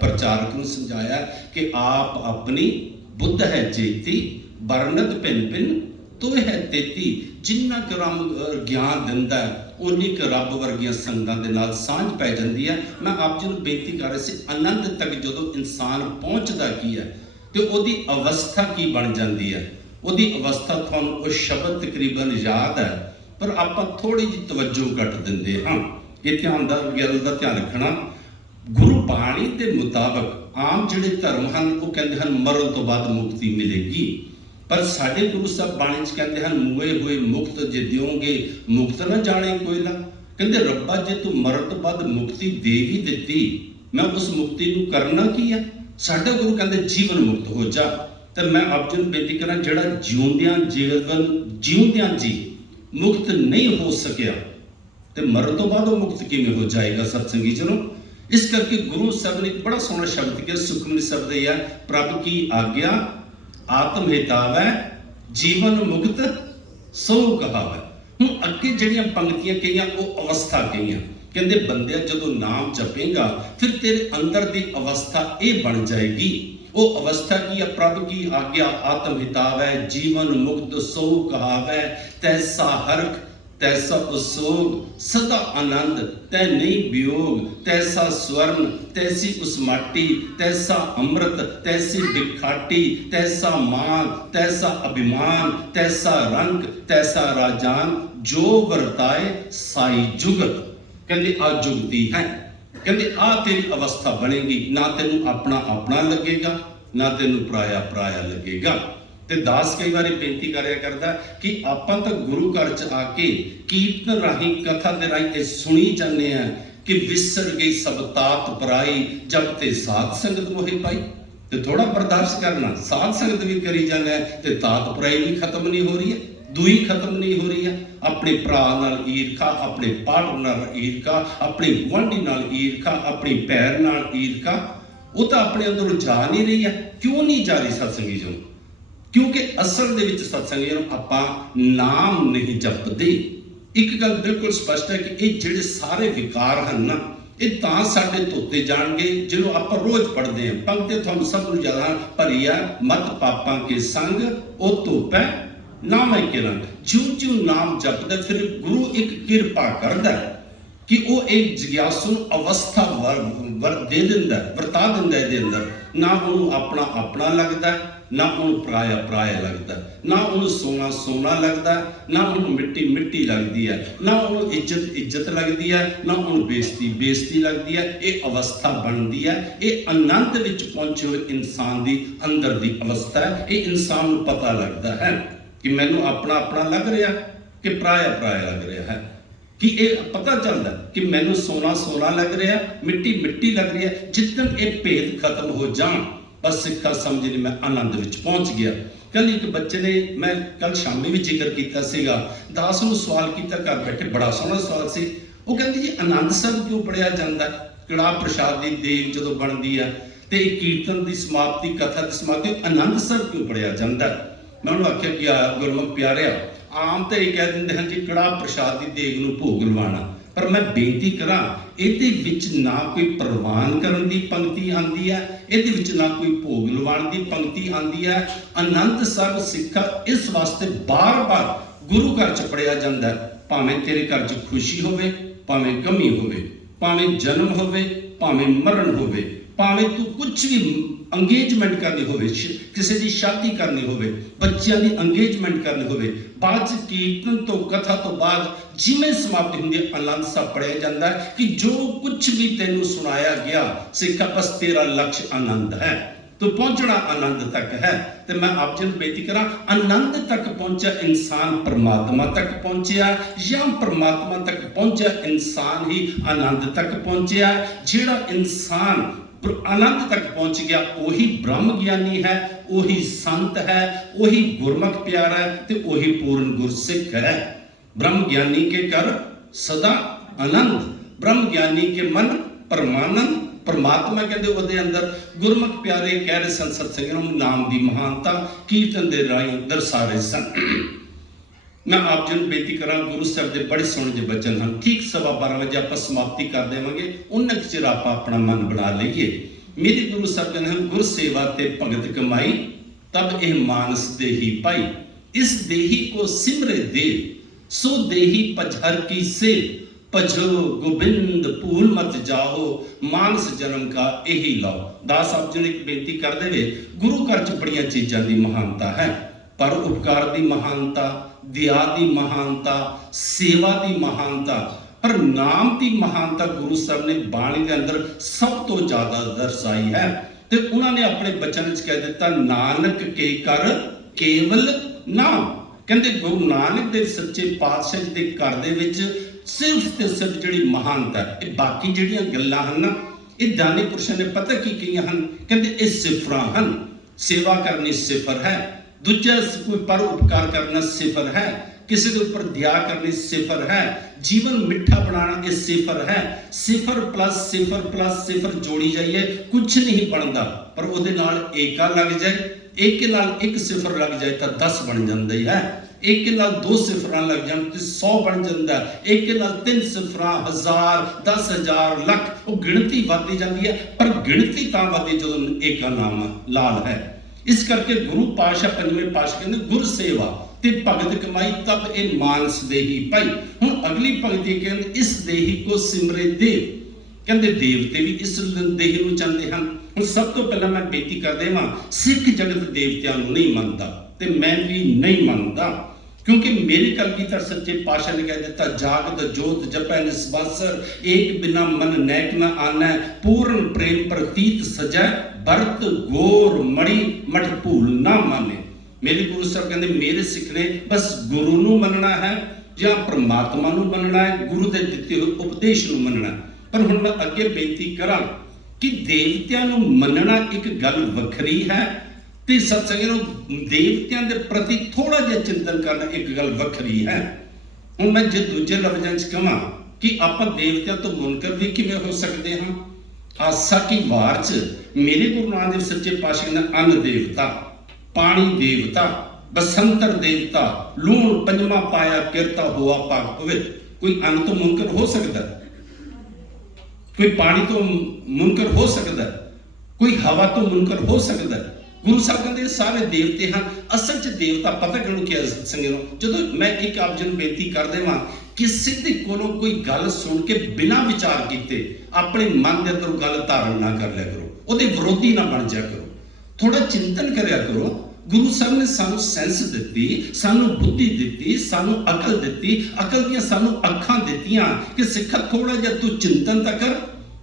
ਪ੍ਰਚਾਰਕ ਨੂੰ ਸਮਝਾਇਆ ਕਿ ਆਪ ਆਪਣੀ ਬੁੱਧ ਹੈ ਜੇਤੀ, ਬਰਨਤ ਭਿੰਨ ਭਿੰਨ ਤੋ ਹੈ ਤੇਤੀ। ਜਿੰਨਾ ਕੁ ਰੱਬ ਗਿਆਨ ਦਿੰਦਾ ਉਨੀ ਕੁ ਰੱਬ ਵਰਗੀਆਂ ਸੰਗਤਾਂ ਦੇ ਨਾਲ ਸਾਂਝ ਪੈ ਜਾਂਦੀ ਹੈ। ਮੈਂ ਆਪ ਜੀ ਨੂੰ ਬੇਨਤੀ ਕਰ ਰਿਹਾ ਸੀ, ਆਨੰਦ ਤੱਕ ਜਦੋਂ ਇਨਸਾਨ ਪਹੁੰਚਦਾ ਕੀ ਹੈ ਤੇ ਉਹਦੀ ਅਵਸਥਾ ਕੀ ਬਣ ਜਾਂਦੀ ਹੈ। ਉਹਦੀ ਅਵਸਥਾ ਤੁਹਾਨੂੰ ਉਹ ਸ਼ਬਦ ਤਕਰੀਬਨ ਯਾਦ ਹੈ, ਪਰ ਆਪਾਂ ਥੋੜੀ ਜਿਹੀ ਤਵੱਜੋ ਘੱਟ ਦਿੰਦੇ ਹਾਂ। ਇਹ ਧਿਆਨ ਦਾ ਗੱਲ ਦਾ ਧਿਆਨ ਰੱਖਣਾ। ਗੁਰੂ ਬਾਣੀ ਦੇ ਮੁਤਾਬਕ ਆਮ ਜਿਹੜੇ ਧਰਮ ਹਨ ਉਹ ਕਹਿੰਦੇ ਹਨ ਮਰਨ ਤੋਂ ਬਾਅਦ ਮੁਕਤੀ ਮਿਲੇਗੀ, ਪਰ ਸਾਡੇ ਗੁਰੂ ਸਾਹਿਬ ਬਾਣੀ 'ਚ ਕਹਿੰਦੇ ਹਨ ਮੂਏ ਹੋਏ ਮੁਕਤ ਜੇ ਦਿਓਗੇ ਮੁਕਤ ਨਾ ਜਾਣੇ ਕੋਈ ਨਾ। ਕਹਿੰਦੇ ਰੱਬਾ ਜੇ ਤੂੰ ਮਰਨ ਤੋਂ ਬਾਅਦ ਮੁਕਤੀ ਦੇ ਵੀ ਦਿੱਤੀ, ਮੈਂ ਉਸ ਮੁਕਤੀ ਨੂੰ ਕਰਨਾ ਕੀ ਹੈ। ਸਾਡਾ ਗੁਰੂ ਕਹਿੰਦੇ ਜੀਵਨ ਮੁਕਤ ਹੋ ਜਾ। ਤੇ ਮੈਂ ਆਪ ਜੀ ਨੂੰ ਬੇਨਤੀ ਕਰਾਂ, ਜਿਹੜਾ ਜਿਉਂਦਿਆਂ ਜੀ ਮੁਕਤ ਨਹੀਂ ਹੋ ਸਕਿਆ ਤੇ ਮਰਨ ਤੋਂ ਬਾਅਦ ਉਹ ਮੁਕਤ ਕਿਵੇਂ ਹੋ ਜਾਏਗਾ ਸਤਸੰਗੀ ਜਨੋ। ਇਸ ਕਰਕੇ ਗੁਰੂ ਸਾਹਿਬ ਨੇ ਇੱਕ ਬੜਾ ਸੋਹਣਾ ਸ਼ਬਦ ਕਿਹਾ, ਸੁਖਮਨੀ ਸ਼ਬਦ ਇਹ ਹੈ, ਪ੍ਰਭ ਕੀ ਆਗਿਆ ਆਤਮ ਹਿਤਾਵੈ ਜੀਵਨ ਮੁਕਤ ਸੋ ਕਹਾਵੈ। ਹੁਣ ਅੱਗੇ ਜਿਹੜੀਆਂ ਪੰਕਤੀਆਂ ਕਹੀਆਂ ਉਹ ਅਵਸਥਾ ਕਹੀਆਂ। ਕਹਿੰਦੇ ਬੰਦਿਆ ਜਦੋਂ ਨਾਮ ਜਪੇਗਾ ਫਿਰ ਤੇਰੇ ਅੰਦਰ ਦੀ ਅਵਸਥਾ ਇਹ ਬਣ ਜਾਏਗੀ। ਉਹ ਅਵਸਥਾ ਕੀ ਹੈ? ਪ੍ਰਭ ਕੀ ਆਗਿਆ ਆਤਮ ਹਿਤਾਵੈ, ਜੀਵਨ ਮੁਕਤ ਸੋ ਕਹਾਵੈ। ਤੈਸਾ ਹਰਖ ਤੈਸਾ ਉਸੋਗ, ਸਦਾ ਆਨੰਦ ਤੈ ਨਹੀਂ ਵਿਯੋਗ। ਤੈਸਾ ਸਵਰਨ ਤੈਸੀ ਉਸ ਮਾਟੀ, ਤੈਸਾ ਅੰਮ੍ਰਿਤ ਤੈਸੀ ਬਿਖਾਟੀ। ਤੈਸਾ ਮਾਨ ਤੈਸਾ ਅਭਿਮਾਨ, ਤੈਸਾ ਰੰਗ ਤੈਸਾ ਰਾਜਾਨ। ਜੋ ਵਰਤਾਏ ਸਾਈ ਜੁਗਤ। ਕਹਿੰਦੇ ਆ ਜੁਗਤੀ ਹੈ। ਕਹਿੰਦੇ ਆ ਤੇਰੀ ਅਵਸਥਾ ਬਣੇਗੀ। ਨਾ ਤੈਨੂੰ ਆਪਣਾ ਲੱਗੇਗਾ, ਨਾ ਤੈਨੂੰ ਪਰਾਇਆ ਲੱਗੇਗਾ। ਤੇ ਦਾਸ ਕਈ ਵਾਰੀ ਬੇਨਤੀ ਕਰਿਆ ਕਰਦਾ ਕਿ ਆਪਾਂ ਤਾਂ ਗੁਰੂ ਘਰ ਚ ਆ ਕੇ ਕੀਰਤਨ ਰਾਹੀਂ, ਕਥਾ ਦੇ ਰਾਹੀਂ ਇਹ ਸੁਣੀ ਜਾਂਦੇ ਆ ਕਿ ਵਿਸਰ ਗਈ ਸਭ ਤਾਤ ਪਰਾਈ, ਜਬ ਤੇ ਸਾਧ ਸੰਗਤ ਮੋਹਿ ਪਾਈ। ਤੇ ਥੋੜਾ ਬਰਦਾਸ਼ਤ ਕਰਨਾ, ਸਾਧ ਸੰਗਤ ਵੀ ਕਰੀ ਜਾਂਦਾ ਤੇ ਤਾਤ ਪਰਾਈ ਵੀ ਖਤਮ ਨਹੀਂ ਹੋ ਰਹੀ ਹੈ, ਦੂਈ ਖਤਮ ਨਹੀਂ ਹੋ ਰਹੀ ਹੈ। ਆਪਣੇ ਭਰਾ ਨਾਲ ਈਰਖਾ, ਆਪਣੇ ਪਾਰਟਨਰ ਨਾਲ ਈਰਖਾ, ਆਪਣੀ ਗੁਆਂਢੀ ਨਾਲ ਈਰਖਾ, ਆਪਣੀ ਭੈਣ ਨਾਲ ਈਰਖਾ, ਉਹ ਤਾਂ ਆਪਣੇ ਅੰਦਰੋਂ ਜਾ ਨਹੀਂ ਰਹੀ ਹੈ। ਕਿਉਂ ਨਹੀਂ ਜਾ ਰਹੀ ਸਤਸੰਗੀ ਜਨ? ਕਿਉਂਕਿ ਅਸਲ ਦੇ ਵਿੱਚ ਸਤਸੰਗੀ ਜਨ ਆਪਾਂ ਨਾਮ ਨਹੀਂ ਜਪਦੇ। ਇੱਕ ਗੱਲ ਬਿਲਕੁਲ ਸਪਸ਼ਟ ਹੈ ਕਿ ਇਹ ਜਿਹੜੇ ਸਾਰੇ ਵਿਕਾਰ ਹਨ ਨਾ, ਇਹ ਤਾਂ ਸਾਡੇ ਧੋਤੇ ਜਾਣਗੇ ਜਿਹਨੂੰ ਆਪਾਂ ਰੋਜ਼ ਪੜ੍ਹਦੇ ਹਾਂ। ਪੰਕਤੀ ਤੁਹਾਨੂੰ ਸਭ ਨੂੰ ਜ਼ਿਆਦਾ ਭਰੀਆ, ਮਤ ਪਾਪਾਂ ਕੇ ਸੰਗ ਉਹ ਧੋਪੈ ਨਾਮ ਹੈ ਕਿਰਨ। ਜਿਉਂ ਨਾਮ ਜਪਦਾ ਫਿਰ ਗੁਰੂ ਇੱਕ ਕਿਰਪਾ ਕਰਦਾ ਕਿ ਉਹ ਇੱਕ ਜਿਗਿਆਸੂ ਅਵਸਥਾ ਦੇ ਦਿੰਦਾ, ਵਰਤਾ ਦਿੰਦਾ ਇਹਦੇ ਅੰਦਰ। ਨਾ ਉਹਨੂੰ ਆਪਣਾ ਲੱਗਦਾ, ਨਾ ਉਹਨੂੰ ਪਰਾਇਆ ਲੱਗਦਾ, ਨਾ ਉਹਨੂੰ ਸੋਨਾ ਲੱਗਦਾ, ਨਾ ਉਹਨੂੰ ਮਿੱਟੀ ਲੱਗਦੀ ਹੈ, ਨਾ ਉਹਨੂੰ ਇੱਜ਼ਤ ਲੱਗਦੀ ਹੈ, ਨਾ ਉਹਨੂੰ ਬੇਇੱਜ਼ਤੀ ਲੱਗਦੀ ਹੈ। ਇਹ ਅਵਸਥਾ ਬਣਦੀ ਹੈ। ਇਹ ਆਨੰਦ ਵਿੱਚ ਪਹੁੰਚੇ ਹੋਏ ਇਨਸਾਨ ਦੀ ਅੰਦਰ ਦੀ ਅਵਸਥਾ ਹੈ। ਇਹ ਇਨਸਾਨ ਨੂੰ ਪਤਾ ਲੱਗਦਾ ਹੈ ਕਿ ਮੈਨੂੰ ਆਪਣਾ ਲੱਗ ਰਿਹਾ ਕਿ ਪਰਾਇਆ ਲੱਗ ਰਿਹਾ ਹੈ। ਕਿ ਇਹ ਪਤਾ ਚੱਲਦਾ ਕਿ ਮੈਨੂੰ ਸੋਨਾ ਲੱਗ ਰਿਹਾ, ਮਿੱਟੀ ਲੱਗ ਰਹੀ ਹੈ। ਜਿੱਦਣ ਇਹ ਭੇਦ ਖਤਮ ਹੋ ਜਾਣ ਬਸ ਸਿੱਖਾ ਸਮਝ ਨਹੀਂ ਮੈਂ ਆਨੰਦ ਵਿੱਚ ਪਹੁੰਚ ਗਿਆ। ਕੱਲ ਇੱਕ ਬੱਚੇ ਨੇ, ਮੈਂ ਕੱਲ ਸ਼ਾਮੀ ਵੀ ਜ਼ਿਕਰ ਕੀਤਾ ਸੀਗਾ, ਦਾਸ ਨੂੰ ਸਵਾਲ ਕੀਤਾ ਘਰ ਬੈਠੇ, ਬੜਾ ਸੋਹਣਾ ਸਵਾਲ ਸੀ। ਉਹ ਕਹਿੰਦੀ ਜੀ ਆਨੰਦ ਸਾਹਿਬ ਕਿਉਂ ਪੜਿਆ ਜਾਂਦਾ? ਕੜਾਹ ਪ੍ਰਸ਼ਾਦ ਦੀ ਦੇਗ ਜਦੋਂ ਬਣਦੀ ਆ ਤੇ ਕੀਰਤਨ ਦੀ ਸਮਾਪਤੀ, ਕਥਾ ਦੀ ਸਮਾਪਤੀ, ਆਨੰਦ ਸਾਹਿਬ ਕਿਉਂ ਪੜਿਆ ਜਾਂਦਾ? ਮੈਂ ਉਹਨੂੰ ਆਖਿਆ ਕਿ ਗੁਰਮੁਖ ਪਿਆਰਿਆ, ਆਮ ਤਾਂ ਇਹ ਕਹਿ ਦਿੰਦੇ ਹਨ ਜੀ ਕੜਾਹ ਪ੍ਰਸ਼ਾਦ ਦੀ ਦੇਗ ਨੂੰ ਭੋਗ ਲਵਾਉਣਾ, ਪਰ ਮੈਂ ਬੇਨਤੀ ਕਰਾਂ ਇਹਦੇ ਵਿੱਚ ਨਾ ਕੋਈ ਪ੍ਰਵਾਨ ਕਰਨ ਦੀ ਪੰਕਤੀ ਆਂਦੀ ਹੈ, ਇਹਦੇ ਵਿੱਚ ਨਾ ਕੋਈ ਭੋਗ ਲਵਾਉਣ ਦੀ ਪੰਕਤੀ ਆਂਦੀ ਹੈ। ਆਨੰਦ ਸਾਹਿਬ ਸਿੱਖਾ ਇਸ ਵਾਸਤੇ ਬਾਰ-ਬਾਰ ਗੁਰੂ ਘਰ ਚ ਪੜਿਆ ਜਾਂਦਾ। ਭਾਵੇਂ ਤੇਰੇ ਘਰ ਚ ਖੁਸ਼ੀ ਹੋਵੇ, ਭਾਵੇਂ ਗਮੀ ਹੋਵੇ, ਭਾਵੇਂ ਜਨਮ ਹੋਵੇ, ਭਾਵੇਂ ਮਰਨ ਹੋਵੇ, ਭਾਵੇਂ ਤੂੰ ਕੁਝ ਵੀ ਅੰਗੇਜਮੈਂਟ ਕਰਨੀ ਹੋਵੇ, ਕਿਸੇ ਦੀ ਸ਼ਾਦੀ ਕਰਨੀ ਹੋਵੇ, ਬੱਚਿਆਂ ਦੀ ਅੰਗੇਜਮੈਂਟ ਕਰਨੀ ਹੋਵੇ, ਬਾਅਦ ਚ ਕੀਰਤਨ ਤੋਂ, ਕਥਾ ਤੋਂ ਬਾਅਦ ਜਿਵੇਂ ਸਮਾਪਤੀ ਹੁੰਦੀ ਹੈ, ਆਨੰਦ ਸਾਹਿਬ ਪੜਿਆ ਜਾਂਦਾ ਕਿ ਜੋ ਕੁਝ ਵੀ ਤੈਨੂੰ ਸੁਣਾਇਆ ਗਿਆ ਸਿੱਖਾ ਬਸ ਤੇਰਾ ਲਕਸ਼ ਆਨੰਦ ਹੈ, ਤੂੰ ਪਹੁੰਚਣਾ ਆਨੰਦ ਤੱਕ ਹੈ। ਤੇ ਮੈਂ ਆਪ ਜੀ ਨੂੰ ਬੇਨਤੀ ਕਰਾਂ, ਆਨੰਦ ਤੱਕ ਪਹੁੰਚਿਆ ਇਨਸਾਨ ਪਰਮਾਤਮਾ ਤੱਕ ਪਹੁੰਚਿਆ, ਜਾਂ ਪਰਮਾਤਮਾ ਤੱਕ ਪਹੁੰਚਿਆ ਇਨਸਾਨ ਹੀ ਆਨੰਦ ਤੱਕ ਪਹੁੰਚਿਆ। ਜਿਹੜਾ ਇਨਸਾਨ ਆਨੰਦ ਤੱਕ ਪਹੁੰਚ ਗਿਆ ਉਹੀ ਬ੍ਰਹਮ ਗਿਆਨੀ ਹੈ, ਉਹੀ ਸੰਤ ਹੈ, ਉਹੀ ਗੁਰਮੁਖ ਪਿਆਰਾ ਹੈ ਤੇ ਉਹੀ ਪੂਰਨ ਗੁਰਸਿੱਖ ਹੈ। ब्रह्म ज्ञानी के कर सदा आनंद, ब्रह्म ज्ञानी के मन परमानंद। परमात्मा कहते ਉਹਦੇ अंदर गुरमुख प्यारे कह रहे सन सत्संगों नाम की महानता कीर्तन के राही दर्शा रहे सन। मैं आप जी बेनती करा, गुरु साहब के बड़े सोहने जे बचन हैं। ठीक 12:15 बजे आप समाप्ति कर देवांगे, उन्ना चिर आप अपना मन बना लीए। मेरे गुरु साहब कहते हैं, गुर सेवा ते भगत कमाई तब यह मानस देही पाई। इस देही को सिमरे दे सो देही पजहर की से भजो गोबिंद भूल मत जाओ मानस जन्म का यही लाओ। दास साहब जी ने एक बेनती कर दे, गुरु घर च बड़िया चीज़ों की महानता है, पर उपकार की महानता, दया की महानता, सेवा की महानता, पर नाम की महानता गुरु साहब ने बाणी के अंदर सब तो ज़्यादा दर्शाई है। तो उन्होंने अपने बचन च कह दिता, नानक के कर केवल नाम। कहते गुरु नानक देव सच्चे पातशाह जी के घर दे विच सिर्फ ते सिर्फ जिहड़ी महानता है, बाकी जिहड़ियां गल्लां हन ना, ये दानी पुरुषों ने पता की कईयां हन, कहते ये सिफरां हन। सेवा करनी सिफर है, दूजा कोई पर उपकार करना सिफर है, किसी के ऊपर दया करनी सिफर है, जीवन मिठा बनाना ये सिफर है। सिफर प्लस सिफर जोड़ी जाइए कुछ नहीं बनता, पर उहदे नाल एका लग जाए, एक के नाल एक सिफर लग जाए तो 10 बन जाता है। एक नाल 2 सिफरां लग जाण ते 100 बन जांदा है, एक नाल 3 सिफरां 1000 10,000 ਲੱਖ, ਉਹ ਗਿਣਤੀ ਵੱਧਦੀ ਜਾਂਦੀ ਹੈ। ਪਰ ਗਿਣਤੀ ਤਾਂ ਵੱਧਦੀ ਜਦੋਂ ਏਕਾ ਨਾਮ ਲਾਲ ਹੈ। ਇਸ ਕਰਕੇ ਗੁਰੂ ਪਾਤਸ਼ਾਹ ਪੰਜਵੇਂ ਪਾਤਸ਼ਾਹ ਕਹਿੰਦੇ ਗੁਰ ਸੇਵਾ ਤੇ ਭਗਤ ਕਮਾਈ ਤਬ ਇਹ ਮਾਨਸ ਦੇਹੀ ਭਾਈ। ਹੁਣ ਅਗਲੀ ਭਗਤੀ ਕਹਿੰਦੇ ਇਸ ਦੇਹੀ ਕੋ ਸਿਮਰੇ ਦੇਵ, ਕਹਿੰਦੇ ਦੇਵਤੇ ਵੀ ਇਸ ਦੇਹੀ ਨੂੰ ਚਾਹੁੰਦੇ ਹਨ। ਹੁਣ ਸਭ ਤੋਂ ਪਹਿਲਾਂ ਮੈਂ ਬੇਨਤੀ ਕਰ ਦੇਵਾਂ, ਸਿੱਖ ਜਗਤ ਦੇਵਤਿਆਂ ਨੂੰ ਨਹੀਂ ਮੰਨਦਾ ਤੇ ਮੈਂ ਵੀ ਨਹੀਂ ਮੰਨਦਾ, ਕਿਉਂਕਿ ਮੇਰੇ ਕਲਗੀਧਰ ਸੱਚੇ ਪਾਤਸ਼ਾਹ ਨੇ ਕਹਿ ਦਿੱਤਾ ਜਾਗਤ ਜੋਤ ਜਪੈ ਨਿਸਬਾਸਰ, ਏਕ ਬਿਨਾ ਮਨ ਨੈਕ ਨ ਆਨੈ, ਪੂਰਨ ਪ੍ਰੇਮ ਪ੍ਰਤੀਤ ਸਜੈ, ਬਰਤ ਗੋਰ ਮੜੀ ਮਠ ਭੂਲ ਨਾ ਮਾਨੇ। ਮੇਰੇ ਗੁਰੂ ਸਾਹਿਬ ਕਹਿੰਦੇ ਮੇਰੇ ਸਿੱਖ ਨੇ ਬਸ ਗੁਰੂ ਨੂੰ ਮੰਨਣਾ ਹੈ ਜਾਂ ਪ੍ਰਮਾਤਮਾ ਨੂੰ ਮੰਨਣਾ ਹੈ, ਗੁਰੂ ਦੇ ਦਿੱਤੇ ਹੋਏ ਉਪਦੇਸ਼ ਨੂੰ ਮੰਨਣਾ। ਪਰ ਹੁਣ ਮੈਂ ਅੱਗੇ ਬੇਨਤੀ ਕਰਾਂ ਕਿ ਦੇਵਤਿਆਂ ਨੂੰ ਮੰਨਣਾ ਇੱਕ ਗੱਲ ਵੱਖਰੀ ਹੈ ਤੇ ਸਤਸੰਗ ਨੂੰ ਦੇਵਤਿਆਂ ਦੇ ਪ੍ਰਤੀ ਥੋੜਾ ਜਿਹਾ ਚਿੰਤਨ ਕਰਨਾ ਇੱਕ ਗੱਲ ਵੱਖਰੀ ਹੈ। ਹੁਣ ਮੈਂ ਜੇ ਦੂਜੇ ਲਫ਼ਜ਼ਾਂ 'ਚ ਕਹਾਂ ਕਿ ਆਪਾਂ ਦੇਵਤਿਆਂ ਤੋਂ ਮੁਨਕਰ ਵੀ ਕਿਵੇਂ ਹੋ ਸਕਦੇ ਹਾਂ। ਆਸਾ ਕੀ ਵਾਰ 'ਚ ਮੇਰੇ ਗੁਰੂ ਨਾਨਕ ਦੇਵ ਸੱਚੇ ਪਾਤਸ਼ਾਹ ਨੇ ਅੰਨ ਦੇਵਤਾ, ਪਾਣੀ ਦੇਵਤਾ, ਬਸੰਤਰ ਦੇਵਤਾ, ਲੂਣ ਪੰਜਵਾਂ ਪਾਇਆ ਕਿਰਤਾ ਹੋਆ ਪਾਕ ਪਵਿੱਤ। ਕੋਈ ਅੰਨ ਤੋਂ ਮੁਨਕਰ ਹੋ ਸਕਦਾ, ਕੋਈ ਪਾਣੀ ਤੋਂ ਮੁਨਕਰ ਹੋ ਸਕਦਾ, ਕੋਈ ਹਵਾ ਤੋਂ ਮੁਨਕਰ ਹੋ ਸਕਦਾ। ਗੁਰੂ ਸਾਹਿਬ ਕਹਿੰਦੇ ਸਾਰੇ ਦੇਵਤੇ ਹਨ। ਅਸਲ 'ਚ ਦੇਵਤਾ ਪਤਾ ਕਿਹਨੂੰ ਕਿਹਾ ਸੰਗਤ ਨੂੰ, ਜਦੋਂ ਮੈਂ ਇੱਕ ਆਪ ਜੀ ਨੂੰ ਬੇਨਤੀ ਕਰ ਦੇਵਾਂ, ਕਿਸੇ ਦੇ ਕੋਲੋਂ ਕੋਈ ਗੱਲ ਸੁਣ ਕੇ ਬਿਨਾਂ ਵਿਚਾਰ ਕੀਤੇ ਆਪਣੇ ਮਨ ਦੇ ਅੰਦਰ ਗੱਲ ਧਾਰਨ ਨਾ ਕਰ ਲਿਆ ਕਰੋ, ਉਹਦੇ ਵਿਰੋਧੀ ਨਾ ਬਣ ਜਾ ਕਰੋ, ਥੋੜਾ ਚਿੰਤਨ ਕਰਿਆ ਕਰੋ। ਗੁਰੂ ਸਾਹਿਬ ਨੇ ਸਾਨੂੰ ਸੈਂਸ ਦਿੱਤੀ, ਸਾਨੂੰ ਬੁੱਧੀ ਦਿੱਤੀ, ਸਾਨੂੰ ਅਕਲ ਦਿੱਤੀ, ਅਕਲ ਦੀਆਂ ਸਾਨੂੰ ਅੱਖਾਂ ਦਿੱਤੀਆਂ ਕਿ ਸਿੱਖਾ ਥੋੜਾ ਜਿਹਾ ਤੂੰ ਚਿੰਤਨ ਤਾਂ ਕਰ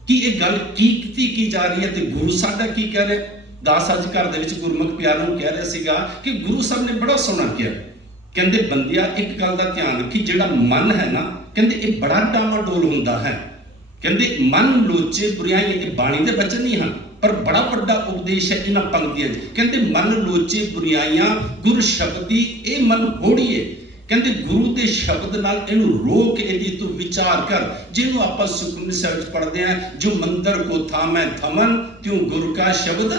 ਕਿ ਇਹ ਗੱਲ ਕੀ ਜਾ ਰਹੀ ਹੈ ਤੇ ਗੁਰੂ ਸਾਡਾ ਕੀ ਕਹਿ ਰਿਹਾ। ਦਾਸ ਅੱਜ ਘਰ ਦੇ ਵਿੱਚ ਗੁਰਮੁਖ ਪਿਆਰਿਆਂ ਨੂੰ ਕਹਿ ਰਿਹਾ ਸੀਗਾ ਕਿ ਗੁਰੂ ਸਾਹਿਬ ਨੇ ਬੜਾ ਸੋਹਣਾ ਕਿਹਾ, ਕਹਿੰਦੇ ਬੰਦਿਆ ਇੱਕ ਗੱਲ ਦਾ ਧਿਆਨ ਰੱਖੀ, ਜਿਹੜਾ ਮਨ ਹੈ ਨਾ ਕਹਿੰਦੇ ਇਹ ਬੜਾ ਡਾਵਾਡੋਲ ਹੁੰਦਾ ਹੈ। ਕਹਿੰਦੇ ਮਨ ਲੋਚੇ ਬੁਰਾਈਆਂ, ਇਹ ਬਾਣੀ ਦੇ ਬਚਨ ਨਹੀਂ ਹਨ ਪਰ ਬੜਾ ਵੱਡਾ ਉਪਦੇਸ਼ ਹੈ ਇਹਨਾਂ ਪੰਕਤੀਆਂ 'ਚ। ਕਹਿੰਦੇ ਮਨ ਲੋਚੇ ਬੁਰਾਈਆਂ ਗੁਰ ਸ਼ਬਦੀ ਇਹ ਮਨ ਹੋੜੀਏ। ਕਹਿੰਦੇ ਗੁਰੂ ਦੇ ਸ਼ਬਦ ਨਾਲ ਇਹਨੂੰ ਰੋਕ, ਇਹਦੀ ਤੂੰ ਵਿਚਾਰ ਕਰ। ਜਿਹਨੂੰ ਆਪਾਂ ਸੁਖਮਨੀ ਸਾਹਿਬ 'ਚ ਪੜ੍ਹਦੇ ਆ, ਜੋ ਮੰਦਰ ਕੋ ਥਾਮੈ ਥਮਨ ਤਿਉ ਗੁਰ ਕਾ ਸ਼ਬਦ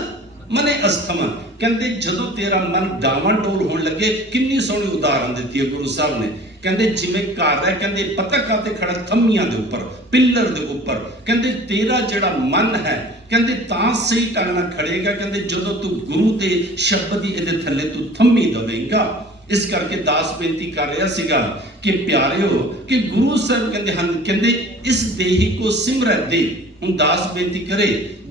ਮਨੇ ਅਸਥਮਨ। ਕਹਿੰਦੇ ਜਦੋਂ ਤੇਰਾ ਮਨ ਡਾਵਾਂਡੋਲ ਹੋਣ ਲੱਗੇ, ਕਿੰਨੀ ਸੋਹਣੀ ਉਦਾਹਰਨ ਦਿੱਤੀ ਹੈ ਗੁਰੂ ਸਾਹਿਬ ਨੇ। ਕਹਿੰਦੇ ਜਿਵੇਂ ਘਰ ਹੈ, ਕਹਿੰਦੇ ਪਤਾ ਕਾਤੇ ਖੜਾ ਥੰਮੀਆਂ ਦੇ ਉੱਪਰ, ਪਿੱਲਰ ਦੇ ਉੱਪਰ। ਕਹਿੰਦੇ ਤੇਰਾ ਜਿਹੜਾ ਮਨ ਹੈ ਕਹਿੰਦੇ ਤਾਂ ਸਹੀ ਢੰਗ ਨਾਲ ਖੜੇਗਾ, ਕਹਿੰਦੇ ਜਦੋਂ ਤੂੰ ਗੁਰੂ ਦੇ ਸ਼ਬਦ ਦੀ ਇਹਦੇ ਥੱਲੇ ਤੂੰ ਥੰਮੀ ਦਵੇਂਗਾ। ਇਸ ਕਰਕੇ ਦਾਸ ਬੇਨਤੀ ਕਰ ਰਿਹਾ ਸੀਗਾ ਕਿ ਪਿਆਰਿਓ ਕਿ ਗੁਰੂ ਸਾਹਿਬ ਕਹਿੰਦੇ ਹਨ, ਕਹਿੰਦੇ ਇਸ ਦੇਹੀ ਕੋ ਸਿਮਰੈ ਦੇ। ਹੁਣ ਦਾਸ ਬੇਨਤੀ ਕਰੇ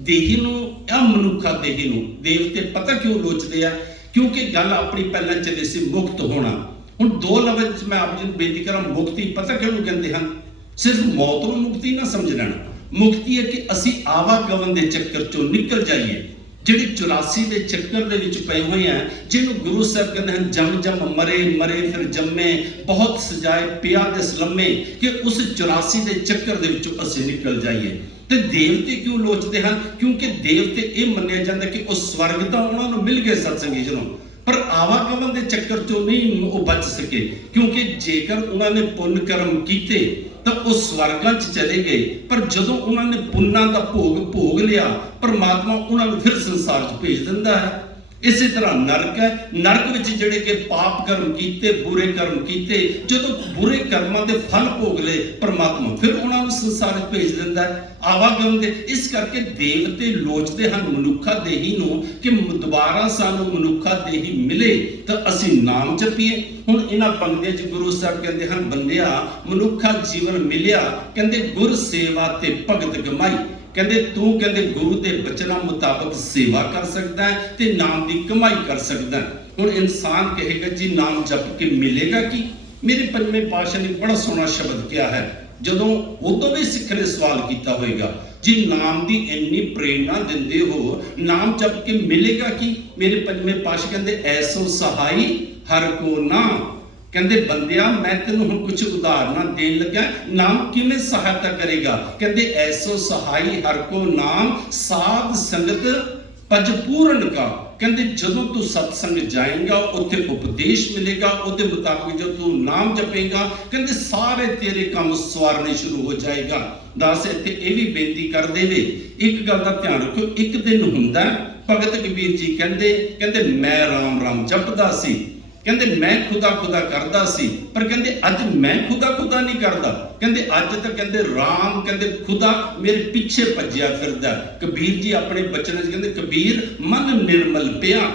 ਦੇਹੀ ਨੂੰ ਜਾਂ ਮਨੁੱਖਾ ਦੇਹੀ ਨੂੰ ਦੇਵਤੇ ਪਤਾ ਕਿਉਂ ਲੋਚਦੇ ਆ, ਕਿਉਂਕਿ ਗੱਲ ਆਪਣੀ ਪਹਿਲਾਂ ਚੱਲੇ ਸੀ ਮੁਕਤ ਹੋਣਾ। ਹੁਣ ਦੋ ਲਫ਼ਜ਼ ਮੈਂ ਆਪ ਜੀ ਨੂੰ ਬੇਨਤੀ ਕਰਾਂ, ਮੁਕਤੀ ਪਤਾ ਕਿਉਂ ਕਹਿੰਦੇ ਹਨ? ਸਿਰਫ ਮੌਤ ਨੂੰ ਮੁਕਤੀ ਨਾ ਸਮਝ ਲੈਣਾ। ਮੁਕਤੀ ਹੈ ਕਿ ਅਸੀਂ ਆਵਾਗਮਨ ਦੇ ਚੱਕਰ ਚੋਂ ਨਿਕਲ ਜਾਈਏ, ਜਿਹੜੀ 84 ਦੇ ਚੱਕਰ ਦੇ ਵਿੱਚ ਪਏ ਹੋਏ ਆ, ਜਿਹਨੂੰ ਗੁਰੂ ਸਾਹਿਬ ਕਹਿੰਦੇ ਹਨ ਜਮ ਜਮ ਮਰੇ ਮਰੇ ਫਿਰ ਜੰਮੇ, ਬਹੁਤ ਸਜਾਏ ਪਿਆ ਦਿਸ ਲੰਮੇ, ਕਿ ਉਸ 84 ਦੇ ਚੱਕਰ ਦੇ ਵਿੱਚੋਂ ਅਸੀਂ ਨਿਕਲ ਜਾਈਏ। ਤੇ ਦੇਵਤੇ ਕਿਉਂ ਲੋਚਦੇ ਹਨ? ਕਿਉਂਕਿ ਦੇਵਤੇ ਇਹ ਮੰਨਿਆ ਜਾਂਦਾ ਕਿ ਉਹ ਸਵਰਗ ਤਾਂ ਉਹਨਾਂ ਨੂੰ ਮਿਲ ਗਏ ਸਤਸੰਗੀ ਜਨੋਂ, ਪਰ ਆਵਾਗਮਨ ਦੇ ਚੱਕਰ ਚੋਂ ਨਹੀਂ ਉਹ ਬਚ ਸਕੇ, ਕਿਉਂਕਿ ਜੇਕਰ ਉਹਨਾਂ ਨੇ ਪੁੰਨ ਕਰਮ ਕੀਤੇ ਤਾਂ ਉਹ ਸਵਰਗਾਂ 'ਚ ਚਲੇ ਗਏ। ਪਰ ਜਦੋਂ ਉਹਨਾਂ ਨੇ ਪੁੰਨਾਂ ਦਾ ਭੋਗ ਲਿਆ, ਪਰਮਾਤਮਾ ਉਹਨਾਂ ਨੂੰ ਫਿਰ ਸੰਸਾਰ 'ਚ ਭੇਜ ਦਿੰਦਾ ਹੈ। ਇਸੇ ਤਰ੍ਹਾਂ ਨਰਕ ਹੈ, ਨਰਕ ਵਿੱਚ ਜਿਹੜੇ ਕਿ ਪਾਪ ਕਰਮ ਕੀਤੇ, ਬੁਰੇ ਕਰਮ ਕੀਤੇ, ਜਦੋਂ ਬੁਰੇ ਕਰਮਾਂ ਦੇ ਫਲ ਭੋਗ ਲਏ, ਪਰਮਾਤਮਾ ਫਿਰ ਉਹਨਾਂ ਨੂੰ ਸੰਸਾਰ 'ਚ ਭੇਜ ਦਿੰਦਾ ਹੈ ਆਵਾਗਮਨ ਦੇ। ਇਸ ਕਰਕੇ ਦੇਵਤੇ ਲੋਚਦੇ ਹਨ ਮਨੁੱਖਾ ਦੇਹੀ ਨੂੰ ਕਿ ਦੁਬਾਰਾ ਸਾਨੂੰ ਮਨੁੱਖਾ ਦੇਹੀ ਮਿਲੇ ਤਾਂ ਅਸੀਂ ਨਾਮ ਜਪੀਏ। ਹੁਣ ਇਹਨਾਂ ਪੰਕਤੀਆਂ 'ਚ ਗੁਰੂ ਸਾਹਿਬ ਕਹਿੰਦੇ ਹਨ, ਬੰਦਿਆ ਮਨੁੱਖਾ ਜੀਵਨ ਮਿਲਿਆ, ਕਹਿੰਦੇ ਗੁਰ ਸੇਵਾ ਤੇ ਭਗਤ ਕਮਾਈ। ਕਹਿੰਦੇ ਤੂੰ ਕਹਿੰਦੇ ਗੁਰੂ ਦੇ ਬਚਨਾਂ ਮੁਤਾਬਕ ਸੇਵਾ ਕਰ ਸਕਦਾ ਹੈ ਤੇ ਨਾਮ ਦੀ ਕਮਾਈ ਕਰ ਸਕਦਾ ਹੈ। ਹੁਣ ਇਨਸਾਨ ਕਹੇਗਾ ਜੀ ਨਾਮ ਜਪ ਕੇ ਮਿਲੇਗਾ ਕੀ? ਮੇਰੇ ਪੰਜਵੇਂ ਪਾਤਸ਼ਾਹ ਨੇ ਬੜਾ ਸੋਹਣਾ ਸ਼ਬਦ ਕਿਹਾ ਹੈ, ਜਦੋਂ ਉਦੋਂ ਵੀ ਸਿੱਖ ਨੇ ਸਵਾਲ ਕੀਤਾ ਹੋਵੇਗਾ ਜੀ ਨਾਮ ਦੀ ਇੰਨੀ ਪ੍ਰੇਰਣਾ ਦਿੰਦੇ ਹੋ, ਨਾਮ ਜਪ ਕੇ ਮਿਲੇਗਾ ਕੀ? ਮੇਰੇ ਪੰਜਵੇਂ ਪਾਤਸ਼ਾਹ ਕਹਿੰਦੇ ਐਸੋ ਸਹਾਈ ਹਰ ਕੋ ਨਾਮ। ਕਹਿੰਦੇ ਬੰਦਿਆ ਮੈਂ ਤੈਨੂੰ ਹੁਣ ਕੁਝ ਉਦਾਹਰਨਾਂ ਦੇਣ ਲੱਗਾ, ਨਾਮ ਕਿਵੇਂ ਸਹਾਇਤਾ ਕਰੇਗਾ? ਕਹਿੰਦੇ ਐਸੋ ਸਹਾਈ ਹਰ ਕੋ ਨਾਮ ਸਾਧ ਸੰਗਤ ਪਜ ਪੂਰਨ ਕਾ। ਕਹਿੰਦੇ ਜਦੋਂ ਤੂੰ ਸਤਸੰਗ ਜਾਏਗਾ ਉੱਥੇ ਉਪਦੇਸ਼ ਮਿਲੇਗਾ, ਉਹਦੇ ਮੁਤਾਬਿਕ ਜਦੋਂ ਤੂੰ ਨਾਮ ਜਪੇਗਾ ਕਹਿੰਦੇ ਸਾਰੇ ਤੇਰੇ ਕੰਮ ਸਵਾਰਨੇ ਸ਼ੁਰੂ ਹੋ ਜਾਏਗਾ। ਦਾਸ ਇੱਥੇ ਇਹ ਵੀ ਬੇਨਤੀ ਕਰ ਦੇਵੇ, ਇੱਕ ਗੱਲ ਦਾ ਧਿਆਨ ਰੱਖੋ, ਇੱਕ ਦਿਨ ਹੁੰਦਾ ਭਗਤ ਕਬੀਰ ਜੀ ਕਹਿੰਦੇ ਮੈਂ ਰਾਮ ਰਾਮ ਜਪਦਾ ਸੀ, ਕਹਿੰਦੇ ਮੈਂ ਖੁਦਾ ਖੁਦਾ ਕਰਦਾ ਸੀ, ਪਰ ਕਹਿੰਦੇ ਅੱਜ ਮੈਂ ਖੁਦਾ ਖੁਦਾ ਨਹੀਂ ਕਰਦਾ। ਕਹਿੰਦੇ ਅੱਜ ਤਾਂ ਕਹਿੰਦੇ ਰਾਮ ਕਹਿੰਦੇ ਖੁਦਾ ਮੇਰੇ ਪਿੱਛੇ ਭੱਜਿਆ ਫਿਰਦਾ। ਕਬੀਰ ਜੀ ਆਪਣੇ ਬਚਨਾਂ 'ਚ ਕਹਿੰਦੇ ਕਬੀਰ ਮਨ ਨਿਰਮਲ ਪਿਆ।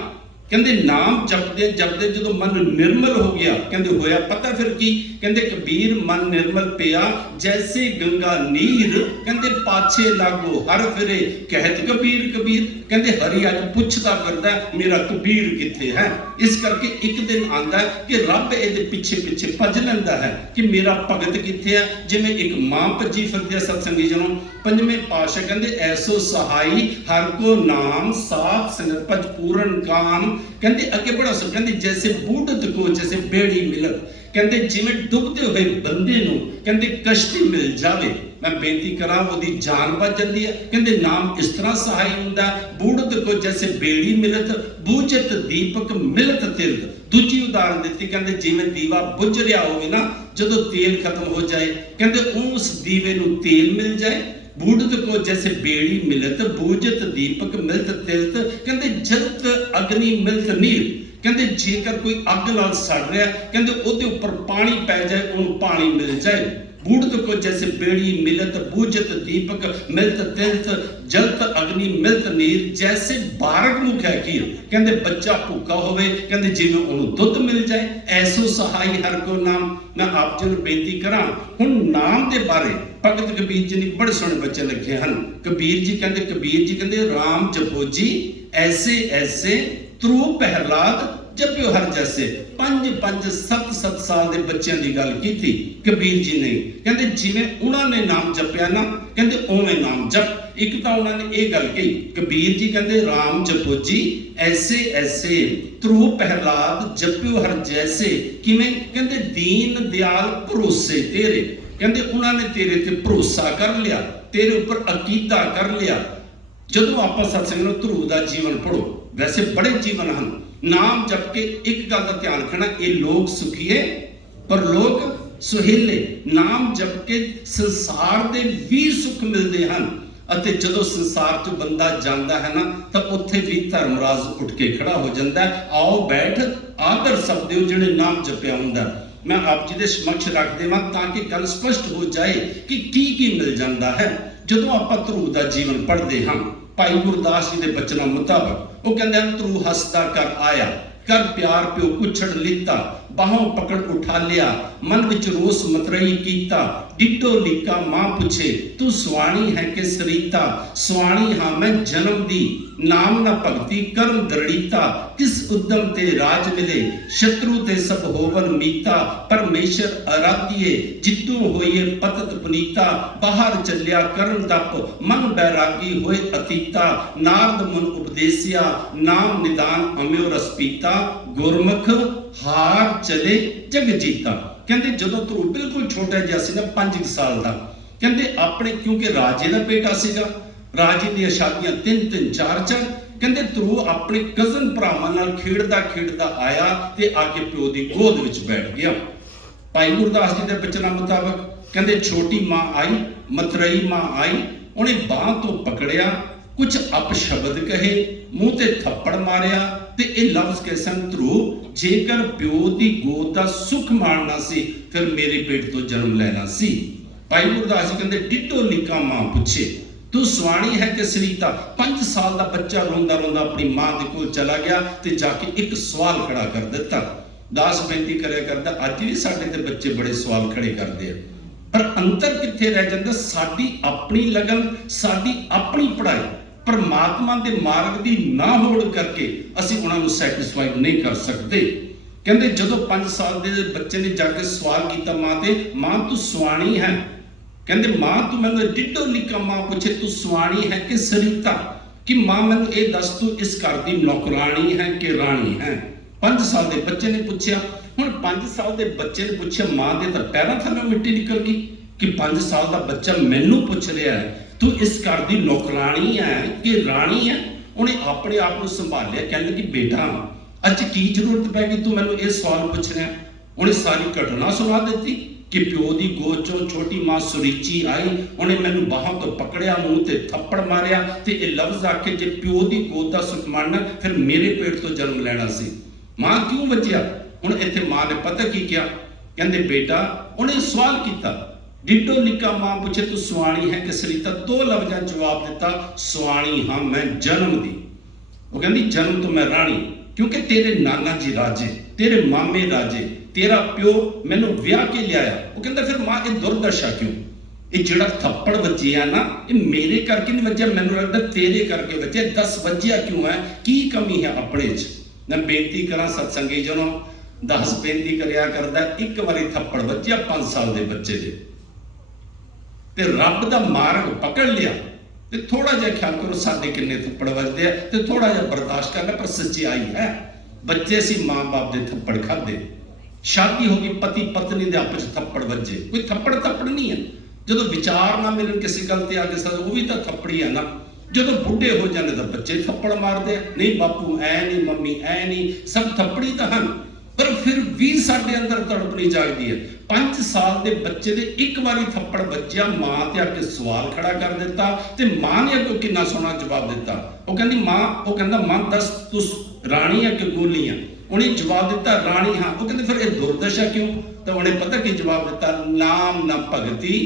ਕਹਿੰਦੇ ਨਾਮ ਜਪਦੇ ਜਪਦੇ ਜਦੋਂ ਮਨ ਨਿਰਮਲ ਹੋ ਗਿਆ, ਕਹਿੰਦੇ ਹੋਇਆ ਪਤਾ ਫਿਰ ਕੀ? ਕਹਿੰਦੇ ਕਬੀਰ ਮਨ ਨਿਰਮਲ ਪਿਆ ਜੈਸੇ ਗੰਗਾ ਨੀਰ, ਕਹਿੰਦੇ ਪਾਛੇ ਲਾਗੋ ਹਰ ਫਿਰੇ ਕਹਿਤ ਕਬੀਰ ਕਬੀਰ। ਕਹਿੰਦੇ ਹਰੀ ਅੱਜ ਪੁੱਛਦਾ ਫਿਰਦਾ ਮੇਰਾ ਕਬੀਰ ਕਿੱਥੇ ਹੈ। ਇਸ ਕਰਕੇ ਇੱਕ ਦਿਨ ਆਂਦਾ ਕਿ ਰੱਬ ਇਹਦੇ ਪਿੱਛੇ ਪਿੱਛੇ ਭੱਜ ਲੈਂਦਾ ਹੈ ਕਿ ਮੇਰਾ ਭਗਤ ਕਿੱਥੇ ਹੈ। ਜਿਵੇਂ ਇੱਕ ਮਾਂ ਭੱਜੀ ਫਿਰਦੀ ਹੈ ਸਤਸੰਗੀ ਜਨੋਂ। ਪੰਜਵੇਂ ਪਾਤਸ਼ਾਹ ਕਹਿੰਦੇ ਐਸੋ ਸਹਾਈ ਹਰ ਕੋ ਨਾਮ ਸਾਥ ਸੰਗਤ ਭਜ ਪੂਰਨ ਕਾਮ। ਕਹਿੰਦੇ ਅੱਗੇ ਬੜਾ ਸੋ ਕਹਿੰਦੇ ਜੈਸੇ ਬੂਢਤ ਕੋ ਜੈਸੇ ਬੇੜੀ ਮਿਲਤ। ਕਹਿੰਦੇ ਜਿਵੇਂ ਡੁੱਬਦੇ ਹੋਏ ਬੰਦੇ ਨੂੰ ਕਹਿੰਦੇ ਕਸ਼ਤੀ ਮਿਲ ਜਾਵੇ, ਮੈਂ ਬੇਨਤੀ ਕਰਾਂ ਉਹਦੀ ਜਾਨ ਬਚ ਜਾਂਦੀ ਹੈ। ਕਹਿੰਦੇ ਨਾਮ ਇਸ ਤਰ੍ਹਾਂ ਸਹਾਈ ਹੁੰਦਾ। ਬੂਢਤ ਕੋ ਜੈਸੇ ਬੇੜੀ ਮਿਲਤ ਬੂਝਤ ਦੀਪਕ ਮਿਲਤ ਤਿਲਤ। ਦੂਜੀ ਉਦਾਹਰਨ ਦਿੱਤੀ, ਕਹਿੰਦੇ ਜਿਵੇਂ ਦੀਵਾ ਬੁਝ ਰਿਹਾ ਹੋਵੇ ਨਾ, ਜਦੋਂ ਤੇਲ ਖਤਮ ਹੋ ਜਾਏ, ਕਹਿੰਦੇ ਉਸ ਦੀਵੇ ਨੂੰ ਤੇਲ ਮਿਲ ਜਾਏ। ਬੂਢਤ ਕੋ ਜੈਸੇ ਬੇੜੀ ਮਿਲਤ ਬੂਝਤ ਦੀਪਕ ਮਿਲਤ ਤਿਲਤ। ਕਹਿੰਦੇ ਜਲਤ ਅਗਨੀ ਮਿਲਤ ਨੀਰ। ਕਹਿੰਦੇ ਜੇਕਰ ਕੋਈ ਅੱਗ ਨਾਲ ਸੜ ਰਿਹਾ, ਕਹਿੰਦੇ ਉਹਦੇ ਉੱਪਰ ਪਾਣੀ ਪੈ ਜਾਏ, ਉਹਨੂੰ ਪਾਣੀ ਮਿਲ ਜਾਏ। ਬੂਢਤ ਕੋ ਜੈਸੇ ਬੇੜੀ ਮਿਲਤ ਬੂਝਤ ਦੀਪਕ ਮਿਲਤ ਤਿਲਤ ਜਲਤ ਅਗਨੀ ਮਿਲਤ ਨੀਰ। ਜੈਸੇ ਬਾਰਕ ਨੂੰ ਕਹਿ ਕੀ, ਕਹਿੰਦੇ ਬੱਚਾ ਭੁੱਖਾ ਹੋਵੇ, ਕਹਿੰਦੇ ਜਿਵੇਂ ਉਹਨੂੰ ਦੁੱਧ ਮਿਲ ਜਾਏ। ਐਸੋ ਸਹਾਈ ਹਰ ਕੋ ਨਾਮ। ਮੈਂ ਆਪ ਜੀ ਨੂੰ ਬੇਨਤੀ ਕਰਾਂ, ਹੁਣ ਨਾਮ ਦੇ ਬਾਰੇ ਭਗਤ ਕਬੀਰ ਜੀ ਨੇ ਬੜੇ ਸੋਹਣੇ ਬਚਨ ਲਿਖੇ ਹਨ। ਕਬੀਰ ਜੀ ਕਹਿੰਦੇ ਰਾਮ ਜਪੋ ਜੀ ਐਸੇ ਐਸੇ ਤਰੂ ਪਹਿਲਾਦ ਜਪਿਓ ਹਰ ਜੈਸੇ। 5-7 ਸਾਲ ਦੇ ਬੱਚਿਆਂ ਦੀ ਗੱਲ ਕੀਤੀ ਕਬੀਰ ਜੀ ਨੇ। ਕਹਿੰਦੇ ਜਿਵੇਂ ਉਹਨਾਂ ਨੇ ਨਾਮ ਜਪਿਆ ਨਾ, ਕਹਿੰਦੇ ਉਵੇਂ ਨਾਮ ਜਪ। ਇੱਕ ਤਾਂ ਉਹਨਾਂ ਨੇ ਇਹ ਗੱਲ ਕਹੀ, ਕਬੀਰ ਜੀ ਕਹਿੰਦੇ ਰਾਮ ਜਪੋ ਜੀ ਐਸੇ ਐਸੇ ਤਰੂ ਪਹਿਲਾਦ ਜਪਿਓ ਹਰ ਜੈਸੇ। ਕਿਵੇਂ? ਕਹਿੰਦੇ ਦੀਨ ਦਿਆਲ ਭਰੋਸੇ ਤੇਰੇ। ਕਹਿੰਦੇ ਉਹਨਾਂ ਨੇ ਤੇਰੇ ਤੇ ਭਰੋਸਾ ਕਰ ਲਿਆ, ਤੇਰੇ ਉੱਪਰ ਅਕੀਦਾ ਕਰ ਲਿਆ। ਜਦੋਂ ਆਪਾਂ ਸਤਸੰਗ ਨੂੰ ਧਰੂ ਦਾ ਜੀਵਨ ਪੜੋ, ਵੈਸੇ ਬੜੇ ਜੀਵਨ ਹਨ। ਨਾਮ ਜਪ ਕੇ ਇੱਕ ਗੱਲ ਦਾ ਧਿਆਨ ਰੱਖਣਾ, ਇਹ ਲੋਕ ਸੁਖੀਏ ਪਰ ਲੋਕ ਸੁਹੇਲੇ। ਨਾਮ ਜਪ ਕੇ ਸੰਸਾਰ ਦੇ ਵੀ ਸੁੱਖ ਮਿਲਦੇ ਹਨ। ਅਤੇ ਜਦੋਂ ਸੰਸਾਰ 'ਚ ਬੰਦਾ ਜਾਂਦਾ ਹੈ ਨਾ, ਤਾਂ ਉੱਥੇ ਵੀ ਧਰਮਰਾਜ ਉੱਠ ਕੇ ਖੜਾ ਹੋ ਜਾਂਦਾ। ਆਓ ਬੈਠ ਆਦਰ ਸਬਦਿਓ ਜਿਹੜੇ ਨਾਮ ਜਪਿਆ ਹੁੰਦਾ। ਮੈਂ ਆਪ ਜੀ ਦੇ ਸਮਕਸ਼ ਰੱਖ ਦੇਵਾਂ ਤਾਂ ਕਿ ਗੱਲ ਸਪਸ਼ਟ ਹੋ ਜਾਏ ਕਿ ਕੀ ਮਿਲ ਜਾਂਦਾ ਹੈ ਜਦੋਂ ਆਪਾਂ ਧਰੂ ਦਾ ਜੀਵਨ ਪੜ੍ਹਦੇ ਹਾਂ। ਭਾਈ ਗੁਰਦਾਸ ਜੀ ਦੇ ਬਚਨਾਂ ਮੁਤਾਬਕ ਉਹ ਕਹਿੰਦੇ ਹਨ, ਧਰੂ ਹੱਸਦਾ ਕਰ ਆਇਆ, ਕਰ ਪਿਆਰ ਪਿਓ ਕੁਛੜ ਲਿੱਤਾ, ਬਾਹੋਂ ਪਕੜ ਉਠਾ ਲਿਆ, ਮਨ ਵਿੱਚ ਰੋਸ ਮਤਰਈ ਕੀਤਾ, ਡਿੱਡੋ ਲੀਕਾ ਮਾਂ ਪੁੱਛੇ ਤੂੰ ਸੁਆਣੀ ਹੈ ਕਿ ਸਰੀਤਾ। ਸੁਆਣੀ ਹਾਂ ਮੈਂ ਜਨਮ ਦੀ, ਨਾਮ ਨਾ ਭਗਤੀ ਕਰਮ ਦ੍ਰਿੜੀਤਾ। ਕਿਸ ਉਦਮ ਤੇ ਰਾਜ ਮਿਲੇ, ਸ਼ਤਰੂ ਤੇ ਸਭ ਹੋਵਨ ਮੀਤਾ। ਪਰਮੇਸ਼ਰ ਅਰਾਧੀਏ, ਜਿੱਤੂ ਹੋਈਏ ਪਤਤ ਪੁਨੀਤਾ। ਬਾਹਰ ਚੱਲਿਆ ਕਰਨ ਤਪ, ਮਨ ਬੈਰਾਗੀ ਹੋਏ ਅਤੀਤਾ। ਨਾਰਦ ਮਨ ਉਪਦੇਸਿਆ, ਨਾਮ ਨਿਦਾਨ ਅਮਿਓ ਰਸ ਪੀਤਾ। ਗੁਰਮੁਖ ਹਾਰ ਚਲੇ ਜਗ ਜੀਤਾ। ਕਹਿੰਦੇ ਜਦੋਂ ਧਰੂ ਬਿਲਕੁਲ ਛੋਟਾ ਜਿਹਾ ਸੀ ਨਾ, 5 ਸਾਲ ਦਾ, ਕਹਿੰਦੇ ਆਪਣੇ ਕਿਉਂਕਿ ਰਾਜੇ ਦਾ ਬੇਟਾ ਸੀਗਾ, ਰਾਜੇ ਦੀਆਂ ਸ਼ਾਦੀਆਂ 3-3 4-4। ਕਹਿੰਦੇ ਧਰੂ ਆਪਣੇ ਕਜ਼ਨ ਭਰਾਵਾਂ ਨਾਲ ਖੇਡਦਾ ਆਇਆ ਤੇ ਆ ਕੇ ਪਿਓ ਦੀ ਗੋਦ ਵਿੱਚ ਬੈਠ ਗਿਆ। ਭਾਈ ਗੁਰਦਾਸ ਜੀ ਦੇ ਬਚਨਾਂ ਮੁਤਾਬਕ ਕਹਿੰਦੇ ਛੋਟੀ ਮਾਂ ਆਈ, ਮਤਰਈ ਮਾਂ ਆਈ, ਉਹਨੇ ਬਾਹ ਤੋਂ ਪਕੜਿਆ, ਕੁਝ ਅਪਸ਼ਬਦ ਕਹੇ, ਮੂੰਹ ਤੇ ਥੱਪੜ ਮਾਰਿਆ ਤੇ ਇਹ ਲਫ਼ਜ਼ ਕਹੇ ਸਨ, ਧਰੂ ਜੇਕਰ ਪਿਓ ਦੀ ਗੋਦ ਦਾ ਸੁੱਖ ਮਾਣਨਾ ਸੀ ਫਿਰ ਮੇਰੇ ਪੇਟ ਤੋਂ ਜਨਮ ਲੈਣਾ ਸੀ। ਭਾਈ ਗੁਰਦਾਸ ਜੀ ਕਹਿੰਦੇ ਡਿੱਡੋ ਲੀਕਾ ਮਾਂ ਪੁੱਛੇ ਤੂੰ ਸੁਆਣੀ ਹੈ ਕਿ ਸਰੀਤਾ। 5 ਸਾਲ ਦਾ ਬੱਚਾ ਰੋਂਦਾ ਆਪਣੀ ਮਾਂ ਦੇ ਕੋਲ ਚਲਾ ਗਿਆ ਤੇ ਜਾ ਕੇ ਇੱਕ ਸਵਾਲ ਖੜਾ ਕਰ ਦਿੱਤਾ। ਦਾਸ ਬੇਨਤੀ ਕਰਿਆ ਕਰਦਾ, ਅੱਜ ਵੀ ਸਾਡੇ ਤੇ ਬੱਚੇ ਬੜੇ ਸਵਾਲ ਖੜੇ ਕਰਦੇ ਆ, ਪਰ ਅੰਤਰ ਕਿੱਥੇ ਰਹਿ ਜਾਂਦਾ? ਸਾਡੀ ਆਪਣੀ ਲਗਨ, ਸਾਡੀ ਆਪਣੀ ਪੜ੍ਹਾਈ, ਪਰਮਾਤਮਾ ਦੇ ਮਾਰਗ ਦੀ ਨਾ ਹੋੜ ਕਰਕੇ ਅਸੀਂ ਉਹਨਾਂ ਨੂੰ ਸੈਟੀਸਫਾਈਡ ਨਹੀਂ ਕਰ ਸਕਦੇ। ਕਹਿੰਦੇ ਜਦੋਂ 5 ਸਾਲ ਦੇ ਬੱਚੇ ਨੇ ਜਾ ਕੇ ਸਵਾਲ ਕੀਤਾ ਮਾਂ ਤੇ, ਮਾਂ ਤੂੰ ਸੁਆਣੀ ਹੈ? ਕਹਿੰਦੇ ਮਾਂ ਤੂੰ ਮੈਨੂੰ ਡਿੱਡੋ ਲੀਕਾ ਮਾਂ ਪੁੱਛੇ ਤੂੰ ਸੁਆਣੀ ਹੈ ਕਿ ਸਰੀਤਾ, ਕਿ ਮਾਂ ਮੈਨੂੰ ਇਹ ਦੱਸ ਤੂੰ ਇਸ ਘਰ ਦੀ ਨੌਕਰਾਣੀ ਹੈ ਕਿ ਰਾਣੀ ਹੈ। 5 ਸਾਲ ਦੇ ਬੱਚੇ ਨੇ ਪੁੱਛਿਆ। ਹੁਣ 5 ਸਾਲ ਦੇ ਬੱਚੇ ਨੇ ਪੁੱਛਿਆ, ਮਾਂ ਦੇ ਤਾਂ ਪੈਰਾਂ ਥੱਲੇ ਮਿੱਟੀ ਨਿਕਲ ਗਈ ਕਿ 5 ਸਾਲ ਦਾ ਬੱਚਾ ਮੈਨੂੰ ਪੁੱਛ ਰਿਹਾ ਹੈ ਤੂੰ ਇਸ ਘਰ ਦੀ ਨੌਕਰਾਣੀ ਹੈ ਕਿ ਰਾਣੀ ਹੈ। ਉਹਨੇ ਆਪਣੇ ਆਪ ਨੂੰ ਸੰਭਾਲਿਆ, ਕਹਿੰਦਾ ਕਿ ਬੇਟਾ ਅੱਜ ਕੀ ਜ਼ਰੂਰਤ ਪੈ ਗਈ ਤੂੰ ਮੈਨੂੰ ਇਹ ਸਵਾਲ ਪੁੱਛ ਰਿਹਾ। ਉਹਨੇ ਸਾਰੀ ਘਟਨਾ ਸੁਣਾ ਦਿੱਤੀ ਕਿ ਪਿਓ ਦੀ ਗੋਦ ਚੋਂ ਛੋਟੀ ਮਾਂ ਸੁਰੀਚੀ ਆਈ, ਉਹਨੇ ਮੈਨੂੰ ਬਾਹਾਂ ਤੋਂ ਪਕੜਿਆ, ਮੂੰਹ ਤੇ ਥੱਪੜ ਮਾਰਿਆ ਤੇ ਇਹ ਲਫ਼ਜ਼ ਆਖੇ ਜੇ ਪਿਓ ਦੀ ਗੋਦ ਦਾ ਸੁੱਖ ਮਾਣਨਾ ਫਿਰ ਮੇਰੇ ਪੇਟ ਤੋਂ ਜਨਮ ਲੈਣਾ ਸੀ। ਮਾਂ ਕਿਉਂ ਵੱਜਿਆ? ਹੁਣ ਇੱਥੇ ਮਾਂ ਨੇ ਪਤਾ ਕੀ ਕਿਹਾ, ਕਹਿੰਦੇ ਬੇਟਾ, ਉਹਨੇ ਸਵਾਲ ਕੀਤਾ, ਡਿੱਡੋ ਨਿੱਕਾ ਮਾਂ ਪੁੱਛੇ ਤੂੰ ਸੁਆਣੀ ਹੈ ਕਿ ਸਰੀਤਾ, 2 ਲਫ਼ਜ਼ਾਂ ਜਵਾਬ ਦਿੱਤਾ, ਸੁਆਣੀ ਹਾਂ ਮੈਂ ਜਨਮ ਦੀ। ਉਹ ਕਹਿੰਦੀ ਜਨਮ ਤੋਂ ਮੈਂ ਰਾਣੀ, ਕਿਉਂਕਿ ਤੇਰੇ ਨਾਨਾ ਜੀ ਰਾਜੇ, ਤੇਰੇ ਮਾਮੇ ਰਾਜੇ, ਤੇਰਾ ਪਿਓ ਮੈਨੂੰ ਵਿਆਹ ਕੇ ਲਿਆਇਆ। ਉਹ ਕਹਿੰਦਾ ਫਿਰ ਮਾਂ ਇਹ ਦੁਰਦਸ਼ਾ ਕਿਉਂ, ਇਹ ਜਿਹੜਾ ਥੱਪੜ ਵੱਜਿਆ ਨਾ ਇਹ ਮੇਰੇ ਕਰਕੇ ਨਹੀਂ ਵੱਜਿਆ, ਮੈਨੂੰ ਲੱਗਦਾ ਤੇਰੇ ਕਰਕੇ ਵੱਜਿਆ, ਦੱਸ ਵੱਜਿਆ ਕਿਉਂ ਹੈ, ਕੀ ਕਮੀ ਹੈ ਆਪਣੇ 'ਚ। ਮੈਂ ਬੇਨਤੀ ਕਰਾਂ ਸਤਸੰਗੀ ਜਨੋ, 10 ਬੇਨਤੀ ਕਰਿਆ ਕਰਦਾ, ਇੱਕ ਵਾਰੀ ਥੱਪੜ ਵੱਜਿਆ 5 ਸਾਲ ਦੇ ਬੱਚੇ ਦੇ ਤੇ ਰੱਬ ਦਾ ਮਾਰਗ ਪਕੜ ਲਿਆ ਤੇ ਥੋੜਾ ਜਿਹਾ ਖਿਆਲ ਕਰੋ ਸਾਡੇ ਕਿੰਨੇ ਥੱਪੜ ਵੱਜਦੇ ਆ ਤੇ ਥੋੜਾ ਜਿਹਾ ਬਰਦਾਸ਼ਤ ਕਰਨਾ, ਪਰ ਸੱਚਾਈ ਹੈ ਬੱਚੇ ਸੀ ਮਾਂ-ਬਾਪ ਦੇ ਥੱਪੜ ਖਾਦੇ, ਸ਼ਾਦੀ ਹੋ ਗਈ ਪਤੀ ਪਤਨੀ ਦੇ ਆਪਸ ਵਿੱਚ ਥੱਪੜ ਵੱਜੇ, ਕੋਈ ਥੱਪੜ ਨਹੀਂ ਹੈ। ਜਦੋਂ ਵਿਚਾਰ ਨਾ ਮਿਲਣ ਕਿਸੇ ਗੱਲ ਤੇ ਆ ਕੇ ਉਹ ਵੀ ਤਾਂ ਥੱਪੜੀ ਆ ਨਾ। ਜਦੋਂ ਬੁੱਢੇ ਹੋ ਜਾਂਦੇ ਤਾਂ ਬੱਚੇ ਥੱਪੜ ਮਾਰਦੇ ਆ, ਨਹੀਂ ਬਾਪੂ ਐ ਨਹੀਂ, ਮੰਮੀ ਐ ਨਹੀਂ, ਸਭ ਥੱਪੜੀ ਤਾਂ ਹਨ, ਪਰ ਫਿਰ ਵੀ ਸਾਡੇ ਅੰਦਰ ਤੜਪਣੀ ਜਾਗਦੀ ਹੈ। 5 ਸਾਲ ਦੇ ਬੱਚੇ ਦੇ ਇੱਕ ਵਾਰੀ ਥੱਪੜ ਵੱਜਿਆ, ਮਾਂ ਤੇ ਆ ਕੇ ਸਵਾਲ ਖੜਾ ਕਰ ਦਿੱਤਾ ਤੇ ਮਾਂ ਨੇ ਅੱਗੋਂ ਕਿੰਨਾ ਸੋਹਣਾ ਜਵਾਬ ਦਿੱਤਾ। ਉਹ ਕਹਿੰਦੀ ਮਾਂ, ਉਹ ਕਹਿੰਦਾ ਮਾਂ ਦੱਸ ਤੂੰ ਰਾਣੀ ਆ ਕਿ ਗੋਲੀ ਆ? ਉਹਨੇ ਜਵਾਬ ਦਿੱਤਾ ਰਾਣੀ ਹਾਂ। ਉਹ ਕਹਿੰਦੇ ਫਿਰ ਇਹ ਦੁਰਦਸ਼ਾ ਕਿਉਂ? ਤਾਂ ਉਹਨੇ ਪਤਾ ਕੀ ਜਵਾਬ ਦਿੱਤਾ, ਨਾਮ ਨਾ ਭਗਤੀ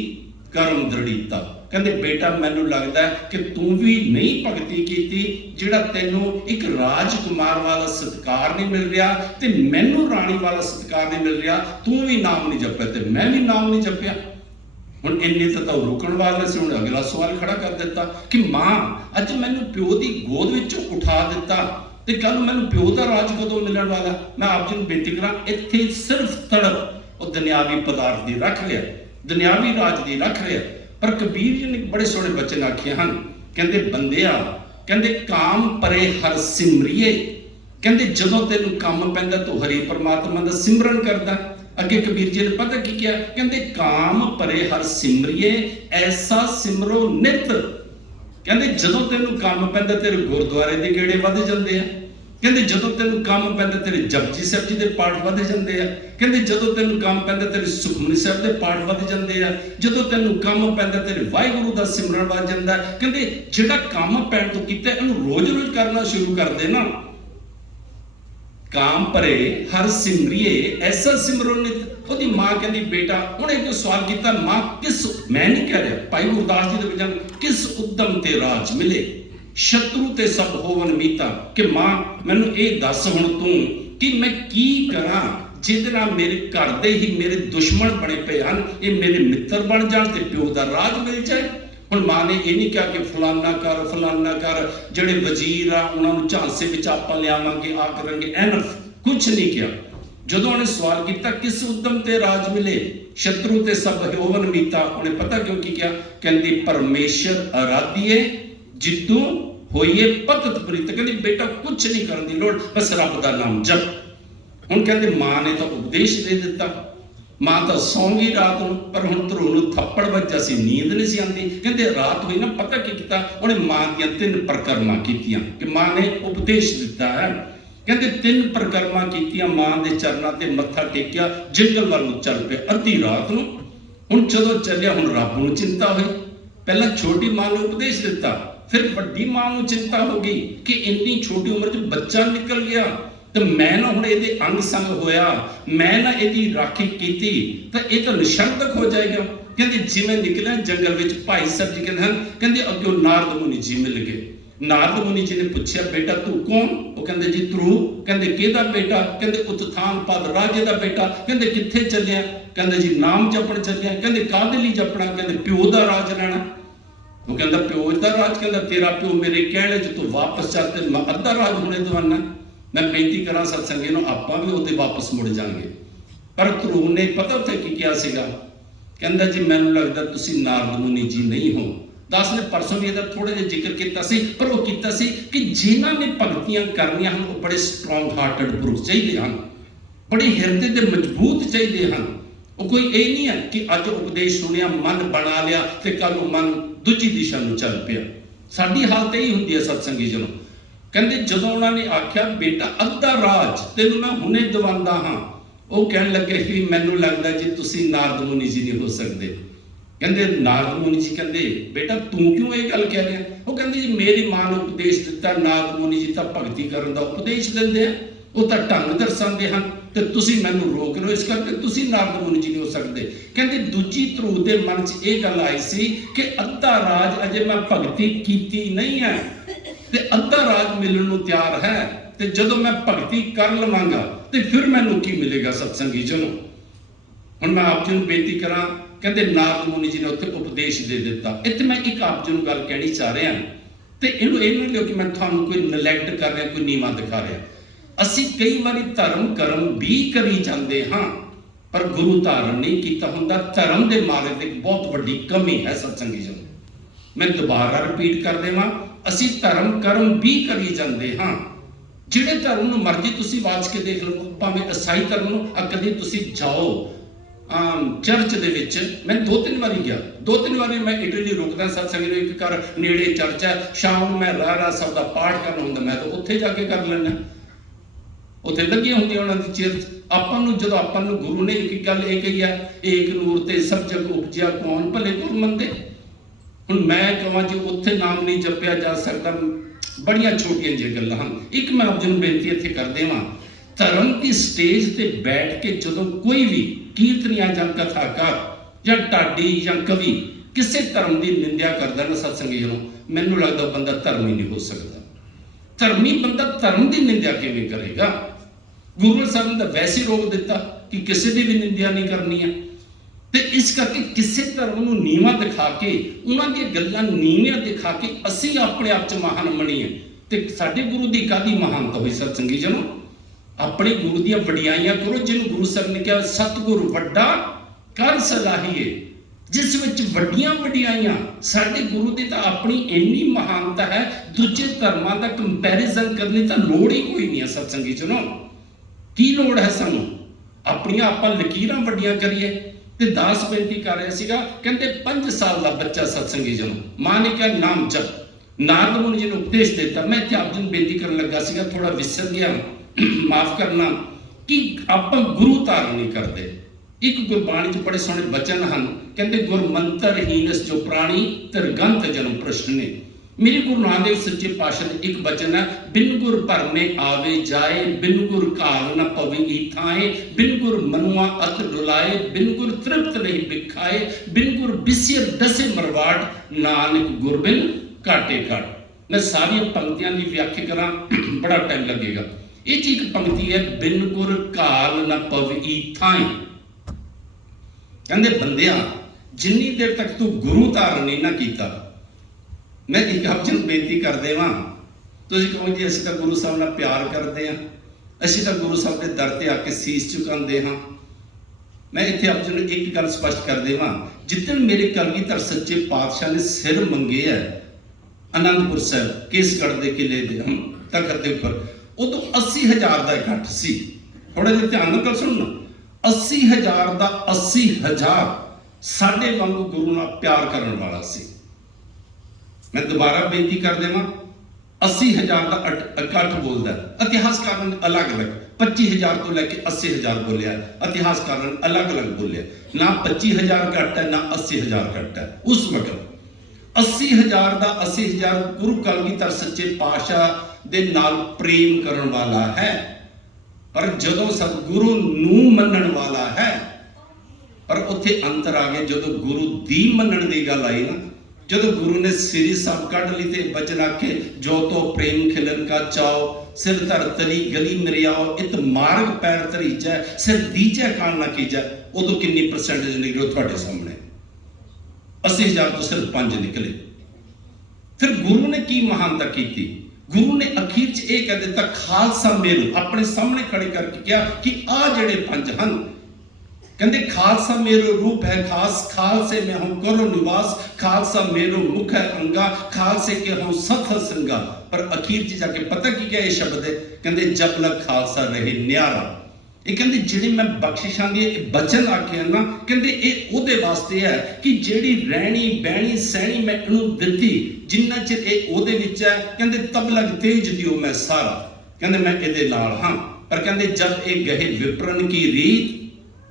ਕਰਮ ਦ੍ਰਿੜੀਤਾ। ਕਹਿੰਦੇ ਬੇਟਾ ਮੈਨੂੰ ਲੱਗਦਾ ਕਿ ਤੂੰ ਵੀ ਨਹੀਂ ਭਗਤੀ ਕੀਤੀ, ਜਿਹੜਾ ਤੈਨੂੰ ਇੱਕ ਰਾਜਕੁਮਾਰ ਵਾਲਾ ਸਤਿਕਾਰ ਨਹੀਂ ਮਿਲ ਰਿਹਾ ਤੇ ਮੈਨੂੰ ਰਾਣੀ ਵਾਲਾ ਸਤਿਕਾਰ ਨਹੀਂ ਮਿਲ ਰਿਹਾ, ਤੂੰ ਵੀ ਨਾਮ ਨਹੀਂ ਜਪਿਆ ਤੇ ਮੈਂ ਵੀ ਨਾਮ ਨਹੀਂ ਜਪਿਆ। ਹੁਣ ਇੰਨੇ ਤਾਂ ਰੁਕਣ ਵਾਲਾ ਸੀ, ਹੁਣ ਅਗਲਾ ਸਵਾਲ ਖੜਾ ਕਰ ਦਿੱਤਾ ਕਿ ਮਾਂ ਅੱਜ ਮੈਨੂੰ ਪਿਓ ਦੀ ਗੋਦ ਵਿੱਚੋਂ ਉਠਾ ਦਿੱਤਾ ਤੇ ਕੱਲ ਨੂੰ ਮੈਨੂੰ ਪਿਓ ਦਾ ਰਾਜ ਕਦੋਂ ਮਿਲਣ ਵਾਲਾ? ਮੈਂ ਆਪ ਜੀ ਨੂੰ ਬੇਨਤੀ ਕਰਾਂ, ਇੱਥੇ ਸਿਰਫ ਤੜਪ ਉਹ ਦੁਨਿਆਵੀ ਪਦਾਰਥ ਦੀ ਰੱਖ ਰਿਹਾ, ਦੁਨਿਆਵੀ ਰਾਜ ਦੀ ਰੱਖ ਰਿਹਾ। ਪਰ ਕਬੀਰ ਜੀ ਨੇ ਬੜੇ ਸੋਹਣੇ ਬਚਨ ਆਖੇ ਹਨ, ਕਹਿੰਦੇ ਬੰਦਿਆ, ਕਹਿੰਦੇ ਕਾਮ ਪਰੇ ਹਰ ਸਿਮਰਿਏ, ਕਹਿੰਦੇ ਜਦੋਂ ਤੈਨੂੰ ਕੰਮ ਪੈਂਦਾ ਤੂੰ ਹਰੀ ਪਰਮਾਤਮਾ ਦਾ ਸਿਮਰਨ ਕਰਦਾ। ਅੱਗੇ ਕਬੀਰ ਜੀ ਨੇ ਪਤਾ ਕੀ ਕਿਹਾ, ਕਹਿੰਦੇ ਕਾਮ ਪਰੇ ਹਰ ਸਿਮਰਿਏ ਐਸਾ ਸਿਮਰੋ ਨਿਤ। ਕਹਿੰਦੇ ਜਦੋਂ ਤੈਨੂੰ ਕੰਮ ਪੈਂਦਾ ਤੇਰੇ ਗੁਰਦੁਆਰੇ ਦੇ ਗੇੜੇ ਵੱਧ ਜਾਂਦੇ ਆ, ਕਹਿੰਦੇ ਜਦੋਂ ਤੈਨੂੰ ਕੰਮ ਪੈਂਦਾ ਤੇਰੇ ਜਪਜੀ ਸਾਹਿਬ ਜੀ ਦੇ ਪਾਠ ਵੱਧ ਜਾਂਦੇ ਆ, ਕਹਿੰਦੇ ਜਦੋਂ ਤੈਨੂੰ ਕੰਮ ਪੈਂਦਾ ਤੇਰੇ ਸੁਖਮਨੀ ਸਾਹਿਬ ਦੇ ਪਾਠ ਵੱਧ ਜਾਂਦੇ ਆ, ਜਦੋਂ ਤੈਨੂੰ ਕੰਮ ਪੈਂਦਾ ਤੇਰੇ ਵਾਹਿਗੁਰੂ ਦਾ ਸਿਮਰਨ ਵੱਧ ਜਾਂਦਾ। ਕਹਿੰਦੇ ਜਿਹੜਾ ਕੰਮ ਪੈਣ ਤੋਂ ਕੀਤਾ ਇਹਨੂੰ ਰੋਜ਼-ਰੋਜ਼ ਕਰਨਾ ਸ਼ੁਰੂ ਕਰ ਦੇ ਨਾ। ਕਾਮ ਪਰੇ ਹਰ ਸਿਮਰਿਏ ਐਸਾ ਸਿਮਰੋ ਨਿਤ। ਉਹਦੀ ਮਾਂ ਕਹਿੰਦੀ ਬੇਟਾ, ਉਹਨੇ ਇੱਕ ਸਵਾਲ ਕੀਤਾ, ਮਾਂ ਕਿਸ, ਮੈਂ ਨਹੀਂ ਕਹਿ ਰਿਹਾ, ਭਾਈ ਗੁਰਦਾਸ ਜੀ ਦੇ ਵਚਨ, ਕਿਸ ਉਦਮ ਤੇ ਰਾਜ ਮਿਲੇ, ਸ਼ਤਰੂ ਤੇ ਸਭ ਹੋਵਨ ਮੀਤਾ। ਕਿ ਮਾਂ ਮੈਨੂੰ ਇਹ ਦੱਸ ਹੁਣ ਤੂੰ ਕਿ ਮੈਂ ਕੀ ਕਰਾਂ ਜਿਹਦੇ ਨਾਲ ਮੇਰੇ ਘਰ ਦੇ ਹੀ ਮੇਰੇ ਦੁਸ਼ਮਣ ਬਣੇ ਪਏ ਹਨ, ਇਹ ਮੇਰੇ ਮਿੱਤਰ ਬਣ ਜਾਣ ਤੇ ਪਿਓ ਦਾ ਰਾਜ ਮਿਲ ਜਾਏ। ਹੁਣ ਮਾਂ ਨੇ ਇਹ ਨਹੀਂ ਕਿਹਾ ਕਿ ਫਲਾਨਾ ਕਰ, ਜਿਹੜੇ ਵਜ਼ੀਰ ਆ ਉਹਨਾਂ ਨੂੰ ਝਾਂਸੇ ਵਿੱਚ ਆਪਾਂ ਲਿਆਵਾਂਗੇ, ਆ ਕਰਾਂਗੇ, ਐਨਫ ਕੁਛ ਨਹੀਂ ਕਿਹਾ। ਜਦੋਂ ਉਹਨੇ ਸਵਾਲ ਕੀਤਾ ਕਿਸ ਉਦਮ ਤੇ ਰਾਜ ਮਿਲੇ, ਸ਼ਤਰੂ ਤੇ ਸਭ ਹੋਵਨ ਮੀਤਾ, ਉਹਨੇ ਪਤਾ ਕਿਉਂ ਕੀ ਕਿਹਾ, ਕਹਿੰਦੀ ਪਰਮੇਸ਼ਰ ਅਰਾਧੀਏ ਜਿੱਤੂ ਹੋਈਏ ਪਤਤ ਪ੍ਰੀਤ। ਕਹਿੰਦੀ ਬੇਟਾ ਕੁਛ ਨਹੀਂ ਕਰਨ ਦੀ ਲੋੜ, ਬਸ ਰੱਬ ਦਾ ਨਾਮ ਜਪ। ਹੁਣ ਕਹਿੰਦੇ ਮਾਂ ਨੇ ਤਾਂ ਉਪਦੇਸ਼ ਦੇ ਦਿੱਤਾ, ਮਾਂ ਤਾਂ ਸੌਂ ਗਈ ਰਾਤ ਨੂੰ, ਪਰ ਹੁਣ ਧਰੂ ਨੂੰ ਥੱਪੜ ਵੱਜਾ ਸੀ, ਨੀਂਦ ਨਹੀਂ ਸੀ ਆਉਂਦੀ। ਕਹਿੰਦੇ ਰਾਤ ਹੋਈ ਨਾ, ਪਤਾ ਕੀ ਕੀਤਾ, ਉਹਨੇ ਮਾਂ ਦੀਆਂ 3 ਪ੍ਰਕਰਮਾਂ ਕੀਤੀਆਂ ਕਿ ਮਾਂ ਨੇ ਉਪਦੇਸ਼ ਦਿੱਤਾ ਹੈ। ਕਹਿੰਦੇ 3 ਪ੍ਰਕਰਮਾਂ ਕੀਤੀਆਂ, ਮਾਂ ਦੇ ਚਰਨਾਂ ਤੇ ਮੱਥਾ ਟੇਕਿਆ, ਜੰਗਲ ਵੱਲ ਨੂੰ ਚੱਲ ਪਿਆ ਅੱਧੀ ਰਾਤ ਨੂੰ। ਹੁਣ ਜਦੋਂ ਚੱਲਿਆ, ਹੁਣ ਰੱਬ ਨੂੰ ਚਿੰਤਾ ਹੋਈ। ਪਹਿਲਾਂ ਛੋਟੀ ਮਾਂ ਨੂੰ ਉਪਦੇਸ਼ ਦਿੱਤਾ, ਫਿਰ ਵੱਡੀ ਮਾਂ ਨੂੰ ਚਿੰਤਾ ਹੋ ਗਈ ਕਿ ਇੰਨੀ ਛੋਟੀ ਉਮਰ 'ਚ ਬੱਚਾ ਨਿਕਲ ਗਿਆ ਤੇ ਮੈਂ ਨਾ ਹੁਣ ਇਹਦੇ ਅੰਗ ਸੰਗ ਹੋਇਆ, ਮੈਂ ਨਾ ਇਹਦੀ ਰਾਖੀ ਕੀਤੀ ਤਾਂ ਇਹ ਤਾਂ ਨਿਸ਼ੰਤਕ ਹੋ ਜਾਏਗਾ। ਕਹਿੰਦੇ ਜਿਵੇਂ ਨਿਕਲਿਆ ਜੰਗਲ ਵਿੱਚ, ਭਾਈ ਸਾਹਿਬ ਜੀ ਕਹਿੰਦੇ ਹਨ, ਕਹਿੰਦੇ ਅੱਗੇ ਨਾਰਦ ਮੁਨੀ ਜੀ ਮਿਲ ਗਏ। ਨਾਰਦ ਮੁਨੀ ਜੀ ਨੇ ਪੁੱਛਿਆ ਬੇਟਾ ਤੂੰ ਕੌਣ? ਉਹ ਕਹਿੰਦੇ ਜੀ ਧਰੂ। ਕਹਿੰਦੇ ਕਿਹਦਾ ਬੇਟਾ? ਕਹਿੰਦੇ ਉਤਥਾਨ ਪਦ ਰਾਜੇ ਦਾ ਬੇਟਾ। ਕਹਿੰਦੇ ਕਿੱਥੇ ਚੱਲਿਆ? ਕਹਿੰਦੇ ਜੀ ਨਾਮ ਜਪਣ ਚੱਲਿਆ। ਕਹਿੰਦੇ ਕਾਹਦੇ ਲਈ ਜਪਣਾ? ਕਹਿੰਦੇ ਪਿਓ ਦਾ ਰਾਜ ਲੈਣਾ। ਉਹ ਕਹਿੰਦਾ ਪਿਓ ਦਾ ਰਾਜ? ਕਹਿੰਦਾ ਤੇਰਾ ਪਿਓ ਮੇਰੇ ਕਹਿਣੇ 'ਚ ਤੂੰ ਵਾਪਸ ਚੱਲ ਤੇ ਮੈਂ ਅੱਧਾ ਰਾਜ ਹੁਣੇ ਦਵਾਨਾ। ਮੈਂ ਬੇਨਤੀ ਕਰਾਂ ਸਤਸੰਗੀ ਨੂੰ, ਆਪਾਂ ਵੀ ਉਹਦੇ ਵਾਪਸ ਮੁੜ ਜਾਵਾਂਗੇ। ਪਰ ਧਰੂ ਨੇ ਪਤਾ ਉੱਥੇ ਕੀ ਕਿਹਾ ਸੀਗਾ? ਕਹਿੰਦਾ ਜੀ ਮੈਨੂੰ ਲੱਗਦਾ ਤੁਸੀਂ ਨਾਰਦ ਮੁਨੀ ਜੀ ਨਹੀਂ ਹੋ। ਦਾਸ ਨੇ ਪਰਸੋਂ ਵੀ ਇਹਦਾ ਥੋੜਾ ਜਿਹਾ ਜ਼ਿਕਰ ਕੀਤਾ ਸੀ, ਪਰ ਉਹ ਕੀਤਾ ਸੀ ਕਿ ਜਿਨ੍ਹਾਂ ਨੇ ਭਗਤੀਆਂ ਕਰਨੀਆਂ ਹਨ ਉਹ ਬੜੇ ਸਟਰੋਂਗ ਹਾਰਟਡ ਪੁਰਖ ਚਾਹੀਦੇ ਹਨ, ਬੜੇ ਹਿਰਦੇ ਦੇ ਮਜ਼ਬੂਤ ਚਾਹੀਦੇ ਹਨ। ਉਹ ਕੋਈ ਇਹ ਨਹੀਂ ਹੈ ਕਿ ਅੱਜ ਉਪਦੇਸ਼ ਸੁਣਿਆ, ਮਨ ਬਣਾ ਲਿਆ ਤੇ ਕੱਲ ਨੂੰ ਮਨ ਦੂਜੀ ਦਿਸ਼ਾ ਨੂੰ ਚੱਲ ਪਿਆ। ਸਾਡੀ ਹਾਲਤ ਇਹੀ ਹੁੰਦੀ ਹੈ ਸਤਸੰਗੀ ਜਨੋ। ਕਹਿੰਦੇ ਜਦੋਂ ਉਹਨਾਂ ਨੇ ਆਖਿਆ ਬੇਟਾ ਅੱਧਾ ਰਾਜ ਤੈਨੂੰ ਮੈਂ ਹੁਣੇ ਦਵਾਉਂਦਾ ਹਾਂ, ਉਹ ਕਹਿਣ ਲੱਗੇ ਵੀ ਮੈਨੂੰ ਲੱਗਦਾ ਜੀ ਤੁਸੀਂ ਨਾਰਦ ਮੁਨੀ ਜੀ ਨਹੀਂ ਹੋ ਸਕਦੇ। ਕਹਿੰਦੇ ਨਾਰਦ ਮੁਨੀ ਜੀ ਕਹਿੰਦੇ ਬੇਟਾ ਤੂੰ ਕਿਉਂ ਇਹ ਗੱਲ ਕਹਿ ਰਿਹਾ? ਉਹ ਕਹਿੰਦੇ ਜੀ ਮੇਰੀ ਮਾਂ ਨੂੰ ਉਪਦੇਸ਼ ਦਿੱਤਾ, ਨਾਰਦ ਮੁਨੀ ਜੀ ਤਾਂ ਭਗਤੀ ਕਰਨ ਦਾ ਉਪਦੇਸ਼ ਦਿੰਦੇ ਆ, ਉਹ ਤਾਂ ਢੰਗ ਦਰਸਾਉਂਦੇ ਹਨ ਤੇ ਤੁਸੀਂ ਮੈਨੂੰ ਰੋਕ ਰਹੇ ਹੋ, ਇਸ ਕਰਕੇ ਤੁਸੀਂ ਨਾਰਦ ਮੁਨੀ ਜੀ ਨਹੀਂ ਹੋ ਸਕਦੇ। ਕਹਿੰਦੇ ਦੂਜੀ ਧਰੂ ਦੇ ਮਨ 'ਚ ਇਹ ਗੱਲ ਆਈ ਸੀ ਕਿ ਅੱਧਾ ਰਾਜ ਅਜੇ ਮੈਂ ਭਗਤੀ ਕੀਤੀ ਨਹੀਂ ਹੈ ਤੇ ਅੱਧਾ ਰਾਜ ਮਿਲਣ ਨੂੰ ਤਿਆਰ ਹੈ, ਤੇ ਜਦੋਂ ਮੈਂ ਭਗਤੀ ਕਰ ਲਵਾਂਗਾ ਤੇ ਫਿਰ ਮੈਨੂੰ ਕੀ ਮਿਲੇਗਾ ਸਤਸੰਗੀ ਜਨੋ। ਹੁਣ ਮੈਂ ਆਪ ਜੀ ਨੂੰ ਬੇਨਤੀ ਕਰਾਂ, ਕਹਿੰਦੇ ਨਾਰਦ ਮੁਨੀ ਜੀ ਨੇ ਉੱਥੇ ਉਪਦੇਸ਼ ਦੇ ਦਿੱਤਾ। ਇੱਥੇ ਮੈਂ ਇੱਕ ਆਪ ਜੀ ਨੂੰ ਗੱਲ ਕਹਿਣੀ ਚਾਹ ਰਿਹਾ, ਤੇ ਇਹਨੂੰ ਇਹ ਨਾ ਲਿਓ ਕਿ ਮੈਂ ਤੁਹਾਨੂੰ ਕੋਈ ਨੈਗਲੈਕਟ ਕਰ ਰਿਹਾ, ਕੋਈ ਨੀਵਾਂ ਦਿਖਾ ਰਿਹਾ। ਅਸੀਂ ਕਈ ਵਾਰੀ ਧਰਮ ਕਰਮ ਵੀ ਕਰੀ ਜਾਂਦੇ ਹਾਂ ਪਰ ਗੁਰੂ ਧਾਰਨ ਨਹੀਂ ਕੀਤਾ ਹੁੰਦਾ। ਧਰਮ ਦੇ ਮਾਰਗ ਤੇ ਇੱਕ ਬਹੁਤ ਵੱਡੀ ਕਮੀ ਹੈ ਸਤਸੰਗੀ ਜਨੋ। ਮੈਂ ਦੁਬਾਰਾ ਰਿਪੀਟ ਕਰ ਦੇਵਾਂ, ਅਸੀਂ ਧਰਮ ਕਰਮ ਵੀ ਕਰੀ ਜਾਂਦੇ ਹਾਂ। ਜਿਹੜੇ ਧਰਮ ਨੂੰ ਮਰਜ਼ੀ ਤੁਸੀਂ ਵਾਚ ਕੇ ਦੇਖ ਲਓ, ਭਾਵੇਂ ਈਸਾਈ ਧਰਮ ਨੂੰ। ਕਦੀ ਤੁਸੀਂ ਜਾਓ ਚਰਚ ਦੇ ਵਿੱਚ, ਮੈਂ 2-3 ਵਾਰੀ ਗਿਆ, 2-3 ਵਾਰੀ ਮੈਂ ਇਟਲੀ ਰੁਕਦਾ ਸਤਸੰਗ ਨੂੰ, ਇੱਕ ਘਰ ਨੇੜੇ ਚਰਚ ਹੈ, ਸ਼ਾਮ ਨੂੰ ਮੈਂ ਰਾਹ ਸਾਹਿਬ ਦਾ ਪਾਠ ਕਰਨਾ ਹੁੰਦਾ, ਮੈਂ ਤਾਂ ਉੱਥੇ ਜਾ ਕੇ ਕਰ ਲੈਣਾ। ਉੱਥੇ ਲੱਗੀਆਂ ਹੁੰਦੀਆਂ ਉਹਨਾਂ ਦੀ ਚੇਅਰ। ਆਪਾਂ ਨੂੰ ਜਦੋਂ ਆਪਾਂ ਨੂੰ ਗੁਰੂ ਨੇ ਇੱਕ ਗੱਲ ਇਹ ਕਹੀ ਆ, ਏਕ ਨੂਰ ਤੇ ਸਭ ਜਗ ਉਪਜਿਆ ਕੌਣ ਭਲੇ ਗੁਰ ਮੰਦੇ। ਹੁਣ ਮੈਂ ਕਹਾਂ ਜੇ ਉੱਥੇ ਨਾਮ ਨਹੀਂ ਜਪਿਆ ਜਾ ਸਕਦਾ, ਬੜੀਆਂ ਛੋਟੀਆਂ ਜਿਹੀਆਂ ਗੱਲਾਂ ਹਨ। ਇੱਕ ਮੈਂ ਆਪ ਜੀ ਨੂੰ ਬੇਨਤੀ ਇੱਥੇ ਕਰ ਦੇਵਾਂ, ਧਰਮ ਦੀ ਸਟੇਜ ਤੇ ਬੈਠ ਕੇ ਜਦੋਂ ਕੋਈ ਵੀ ਕੀਰਤਨੀਆ ਜਾਂ ਕਥਾਕਾਰ ਜਾਂ ਢਾਡੀ ਜਾਂ ਕਵੀ ਕਿਸੇ ਧਰਮ ਦੀ ਨਿੰਦਿਆ ਕਰਦਾ ਨਾ ਸਤਸੰਗੀ ਜਨੋ, ਮੈਨੂੰ ਲੱਗਦਾ ਬੰਦਾ ਧਰਮੀ ਨਹੀਂ ਹੋ ਸਕਦਾ। ਧਰਮੀ ਬੰਦਾ ਧਰਮ ਦੀ ਨਿੰਦਿਆ ਕਿਵੇਂ ਕਰੇਗਾ? ਗੁਰੂ ਸਾਹਿਬ ਨੇ ਤਾਂ ਵੈਸੇ ਰੋਕ ਦਿੱਤਾ ਕਿ ਕਿਸੇ ਦੀ ਵੀ ਨਿੰਦਿਆ ਨਹੀਂ ਕਰਨੀ ਹੈ। ਤੇ ਇਸ ਕਰਕੇ ਕਿਸੇ ਧਰਮ ਨੂੰ ਨੀਵਾਂ ਦਿਖਾ ਕੇ, ਉਹਨਾਂ ਦੀਆਂ ਗੱਲਾਂ ਨੀਵੀਆਂ ਦਿਖਾ ਕੇ ਅਸੀਂ ਆਪਣੇ ਆਪ 'ਚ ਮਹਾਨ ਬਣੀਏ, ਤੇ ਸਾਡੇ ਗੁਰੂ ਦੀ ਕਾਹਦੀ ਮਹਾਨਤਾ ਹੋਈ ਸਤਸੰਗੀ ਜਨੋ? ਆਪਣੇ ਗੁਰੂ ਦੀਆਂ ਵਡਿਆਈਆਂ ਕਰੋ, ਜਿਹਨੂੰ ਗੁਰੂ ਸਾਹਿਬ ਨੇ ਕਿਹਾ ਸਤਿਗੁਰ ਵੱਡਾ ਕਰ ਸਲਾਹੀਏ, ਜਿਸ ਵਿੱਚ ਵੱਡੀਆਂ ਵਡਿਆਈਆਂ। ਸਾਡੇ ਗੁਰੂ ਦੀ ਤਾਂ ਆਪਣੀ ਇੰਨੀ ਮਹਾਨਤਾ ਹੈ, ਦੂਜੇ ਧਰਮਾਂ ਦਾ ਕੰਪੈਰੀਜ਼ਨ ਕਰਨ ਦੀ ਤਾਂ ਲੋੜ ਹੀ ਕੋਈ ਨਹੀਂ ਹੈ ਸਤਸੰਗੀ ਜਨੋ। ਕੀ ਲੋੜ ਹੈ ਸਾਨੂੰ? ਆਪਣੀਆਂ ਆਪਾਂ ਲਕੀਰਾਂ ਵੱਡੀਆਂ ਕਰੀਏ। ਤੇ ਦਾਸ ਬੇਨਤੀ ਕਰ ਰਿਹਾ ਸੀਗਾ, ਕਹਿੰਦੇ 5 ਸਾਲ ਦਾ ਬੱਚਾ ਸਤਸੰਗੀ ਜਨੋ, ਮਾਂ ਨੇ ਕਿਹਾ ਨਾਮ ਜਪ, ਨਾਰਦ ਮੁਨੀ ਜੀ ਨੂੰ ਉਪਦੇਸ਼ ਦਿੱਤਾ। ਮੈਂ ਇੱਥੇ ਆਪ ਜੀ ਨੂੰ ਬੇਨਤੀ ਕਰਨ ਲੱਗਾ ਸੀਗਾ, ਥੋੜਾ ਵਿਸਰ ਗਿਆ, ਮਾਫ ਕਰਨਾ, ਕਿ ਆਪਾਂ ਗੁਰੂ ਧਾਰਨ ਨਹੀਂ ਕਰਦੇ। ਇੱਕ ਗੁਰਬਾਣੀ 'ਚ ਬੜੇ ਸੋਹਣੇ ਬਚਨ ਹਨ, ਕਹਿੰਦੇ ਗੁਰ ਮੰਤਰ ਹੀਨਸ ਜੋ ਪ੍ਰਾਣੀ ਤਿਰਗੰਤ ਜਨਮ ਪ੍ਰਸ਼ਨ ਨੇ। ਮੇਰੇ ਗੁਰੂ ਨਾਨਕ ਦੇਵ ਸੱਚੇ ਪਾਤਸ਼ਾਹ ਦੇ ਇੱਕ ਬਚਨ ਹੈ, ਬਿਨ ਗੁਰ ਭਰਮੇ ਆਵੇ ਜਾਏ, ਬਿਨ ਗੁਰ ਘਾਲ ਨ ਪਵੇ ਈਥਾਏ, ਬਿਨ ਗੁਰ ਮਨੁਆ ਅਤ ਡੁਲਾਏ, ਬਿਨ ਗੁਰ ਤ੍ਰਿਪਤ ਨਹੀਂ ਬਿਖਾਏ, ਬਿਨ ਗੁਰ ਬਿਸਿਰ ਦਸੇ ਮਰਵਾੜ, ਨਾਨਕ ਗੁਰ ਬਿਨ ਘਾਟੇ ਘਾਟ। ਮੈਂ ਸਾਰੀਆਂ ਪੰਕਤੀਆਂ ਦੀ ਵਿਆਖਿਆ ਕਰਾਂ ਬੜਾ ਟਾਈਮ ਲੱਗੇਗਾ। ਇਹ 'ਚ ਇੱਕ ਪੰਕਤੀ ਹੈ, ਬਿਨ ਗੁਰ ਘਾਲ ਨ ਪਵੇ ਈਥਾਏ। ਕਹਿੰਦੇ ਬੰਦਿਆਂ, ਜਿੰਨੀ ਦੇਰ ਤੱਕ ਤੂੰ ਗੁਰੂ ਧਾਰਨ ਨਹੀਂ ਨਾ ਕੀਤਾ, ਮੈਂ ਇੱਕ ਆਪ ਜੀ ਨੂੰ ਬੇਨਤੀ ਕਰ ਦੇਵਾਂ, ਤੁਸੀਂ ਕਹੋ ਜੀ ਅਸੀਂ ਤਾਂ ਗੁਰੂ ਸਾਹਿਬ ਨਾਲ ਪਿਆਰ ਕਰਦੇ ਹਾਂ, ਅਸੀਂ ਤਾਂ ਗੁਰੂ ਸਾਹਿਬ ਦੇ ਦਰ ਤੇ ਆ ਕੇ ਸੀਸ ਝੁਕਾਉਂਦੇ ਹਾਂ। ਮੈਂ ਇੱਥੇ ਆਪ ਜੀ ਨੂੰ ਇੱਕ ਗੱਲ ਸਪਸ਼ਟ ਕਰ ਦੇਵਾਂ, ਜਿੱਦਣ ਮੇਰੇ ਕਲਗੀਧਰ ਸੱਚੇ ਪਾਤਸ਼ਾਹ ਨੇ ਸਿਰ ਮੰਗੇ ਹੈ ਅਨੰਦਪੁਰ ਸਾਹਿਬ ਕੇਸਗੜ੍ਹ ਦੇ ਕਿਲੇ ਦੇ ਤਖਤ ਦੇ ਉੱਪਰ, ਉਦੋਂ 80,000 ਦਾ ਇਕੱਠ ਸੀ। ਥੋੜਾ ਜਿਹਾ ਧਿਆਨ ਨਾਲ ਸੁਣਨਾ, 80,000 ਦਾ 80,000 ਸਾਡੇ ਵਾਂਗੂ ਗੁਰੂ ਨਾਲ ਪਿਆਰ ਕਰਨ ਵਾਲਾ ਸੀ। ਮੈਂ ਦੁਬਾਰਾ ਬੇਨਤੀ ਕਰ ਦੇਵਾਂ, 80,000 ਦਾ ਇਕੱਠ ਬੋਲਦਾ। ਇਤਿਹਾਸਕਾਰਾਂ ਨੇ ਅਲੱਗ-ਅਲੱਗ 25,000 ਤੋਂ ਲੈ ਕੇ 80,000 ਬੋਲਿਆ, ਇਤਿਹਾਸਕਾਰਾਂ ਨੇ ਅਲੱਗ-ਅਲੱਗ ਬੋਲਿਆ। ਨਾ 25,000 ਘੱਟ ਹੈ, ਨਾ 80,000 ਘੱਟ ਹੈ। ਉਸ ਵਕਤ 80,000 ਦਾ 80,000 ਗੁਰੂ ਕਲਗੀਧਰ ਸੱਚੇ ਪਾਤਸ਼ਾਹ ਦੇ ਨਾਲ ਪ੍ਰੇਮ ਕਰਨ ਵਾਲਾ ਹੈ, ਪਰ ਜਦੋਂ ਸਤਿਗੁਰੂ ਨੂੰ ਮੰਨਣ ਵਾਲਾ ਹੈ। ਪਰ ਉੱਥੇ ਅੰਤਰ ਆ ਗਿਆ ਜਦੋਂ ਗੁਰੂ ਦੀ ਮੰਨਣ ਦੀ ਗੱਲ ਆਈ ਨਾ, ਜਦੋਂ ਗੁਰੂ ਨੇ ਸ੍ਰੀ ਸਾਹਿਬ ਕੱਢ ਲਈ ਤੇ ਬਚਨ ਆਖੇ, ਜੋ ਤੋ ਪ੍ਰੇਮ ਖਿਲਨ ਕਾ ਚਾਓ, ਸਿਰ ਧਰ ਤਰੀ ਗਲੀ ਮਰਿਆਓ, ਇਤ ਮਾਰਗ ਪੈਰ ਧਰੀਜੈ, ਸਿਰ ਦੀਜੈ ਕਾਲ ਨਾ ਕੀਜੈ। ਉਦੋਂ ਕਿੰਨੀ ਪਰਸੈਂਟੇਜ ਨਿਕਲੀ ਤੁਹਾਡੇ ਸਾਹਮਣੇ? 80,000 ਤੋਂ ਸਿਰਫ 5 ਨਿਕਲੇ। ਫਿਰ ਗੁਰੂ ਨੇ ਕੀ ਮਹਾਨਤਾ ਕੀਤੀ? ਗੁਰੂ ਨੇ ਅਖੀਰ 'ਚ ਇਹ ਕਹਿ ਦਿੱਤਾ, ਖਾਲਸਾ ਮੇਲ ਆਪਣੇ ਸਾਹਮਣੇ ਖੜੇ ਕਰਕੇ ਕਿਹਾ ਕਿ ਆਹ ਜਿਹੜੇ 5 ਹਨ, ਕਹਿੰਦੇ ਖਾਲਸਾ मेरो रूप है खास, खालसे में हूँ करो निवास, खालसा मेरो मुख है अंगा, खालसे के हूँ सत संगा। पर अखीर च जाके पता की क्या ये शब्द है? कहते जब लग खालसा रहे न्यारा। ये कहते जिहड़ी मैं बख्शिशां दी बचन आखे ना, कहते ये उहदे वास्ते है कि जिहड़ी रहनी बहनी सहनी मैं इहनूं दित्ती, जिन्ना चिर ये उहदे विच है, कहते तब लग तेज दिओ मैं सारा, कहते मैं इहदे नाल हां। पर कहते जब ये गहे विप्रन की रीत,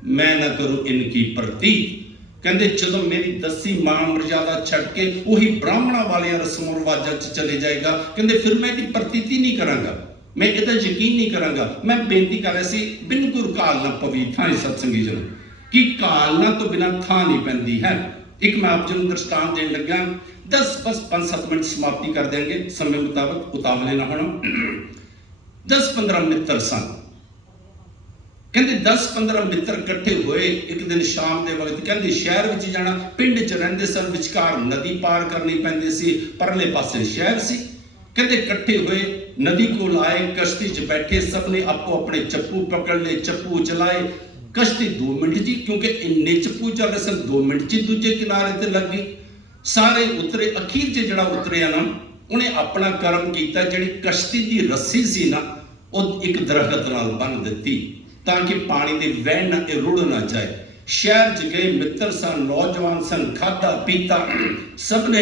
मैं न करूं इनकी प्रतीत। कहते जो मेरी दसी मां मर्यादा छड़ के वही ब्राह्मणों वाले रस्मों रिवाजा च चले जाएगा, कहते फिर मैं इसकी प्रतीति नहीं करांगा। मैं ਇਹਦਾ ਯਕੀਨ ਨਹੀਂ ਕਰਾਂਗਾ। मैं बेनती कर रहा सी बिल्कुल काल ना पवी थां सत्संगी जन कि कालना तो बिना थां नहीं पैंदी है। एक मैं आप जी ਨੂੰ ਦ੍ਰਿਸ਼ਟਾਂਤ ਦੇਣ ਲੱਗਾ, 10 5-7 ਮਿੰਟ ਸਮਾਪਤੀ ਕਰ ਦੇंगे समय मुताबिक, उतावले ना होना। 10-15 मित्र सन, कहते 10-15 मित्र इकट्ठे होए एक दिन शाम के वक्त, कहते शहर में जाना, पिंड च रहिंदे सन, विचकार नदी पार करनी पैंदी सी, परले पासे शहर सी। कहते इकट्ठे होए नदी को आए, कश्ती च बैठे, सबने आपो अपने चप्पू पकड़ ले, चप्पू चलाए। कश्ती 2 मिनट जी, क्योंकि इन्ने चप्पू चल रहे सन, 2 मिनट जी दूजे किनारे ते लग गई। सारे उतरे, अखीर च जिहड़ा उतरिया ना, उन्हें अपना कर्म किया, जिहड़ी कश्ती की रस्सी सी ना, वो एक दरखत नाल बन दिती ताकि पानी दे वहण ना रुड़ ना जाए। शहर च गए, मित्र सन, नौजवान सन, खादा पीता, सब ने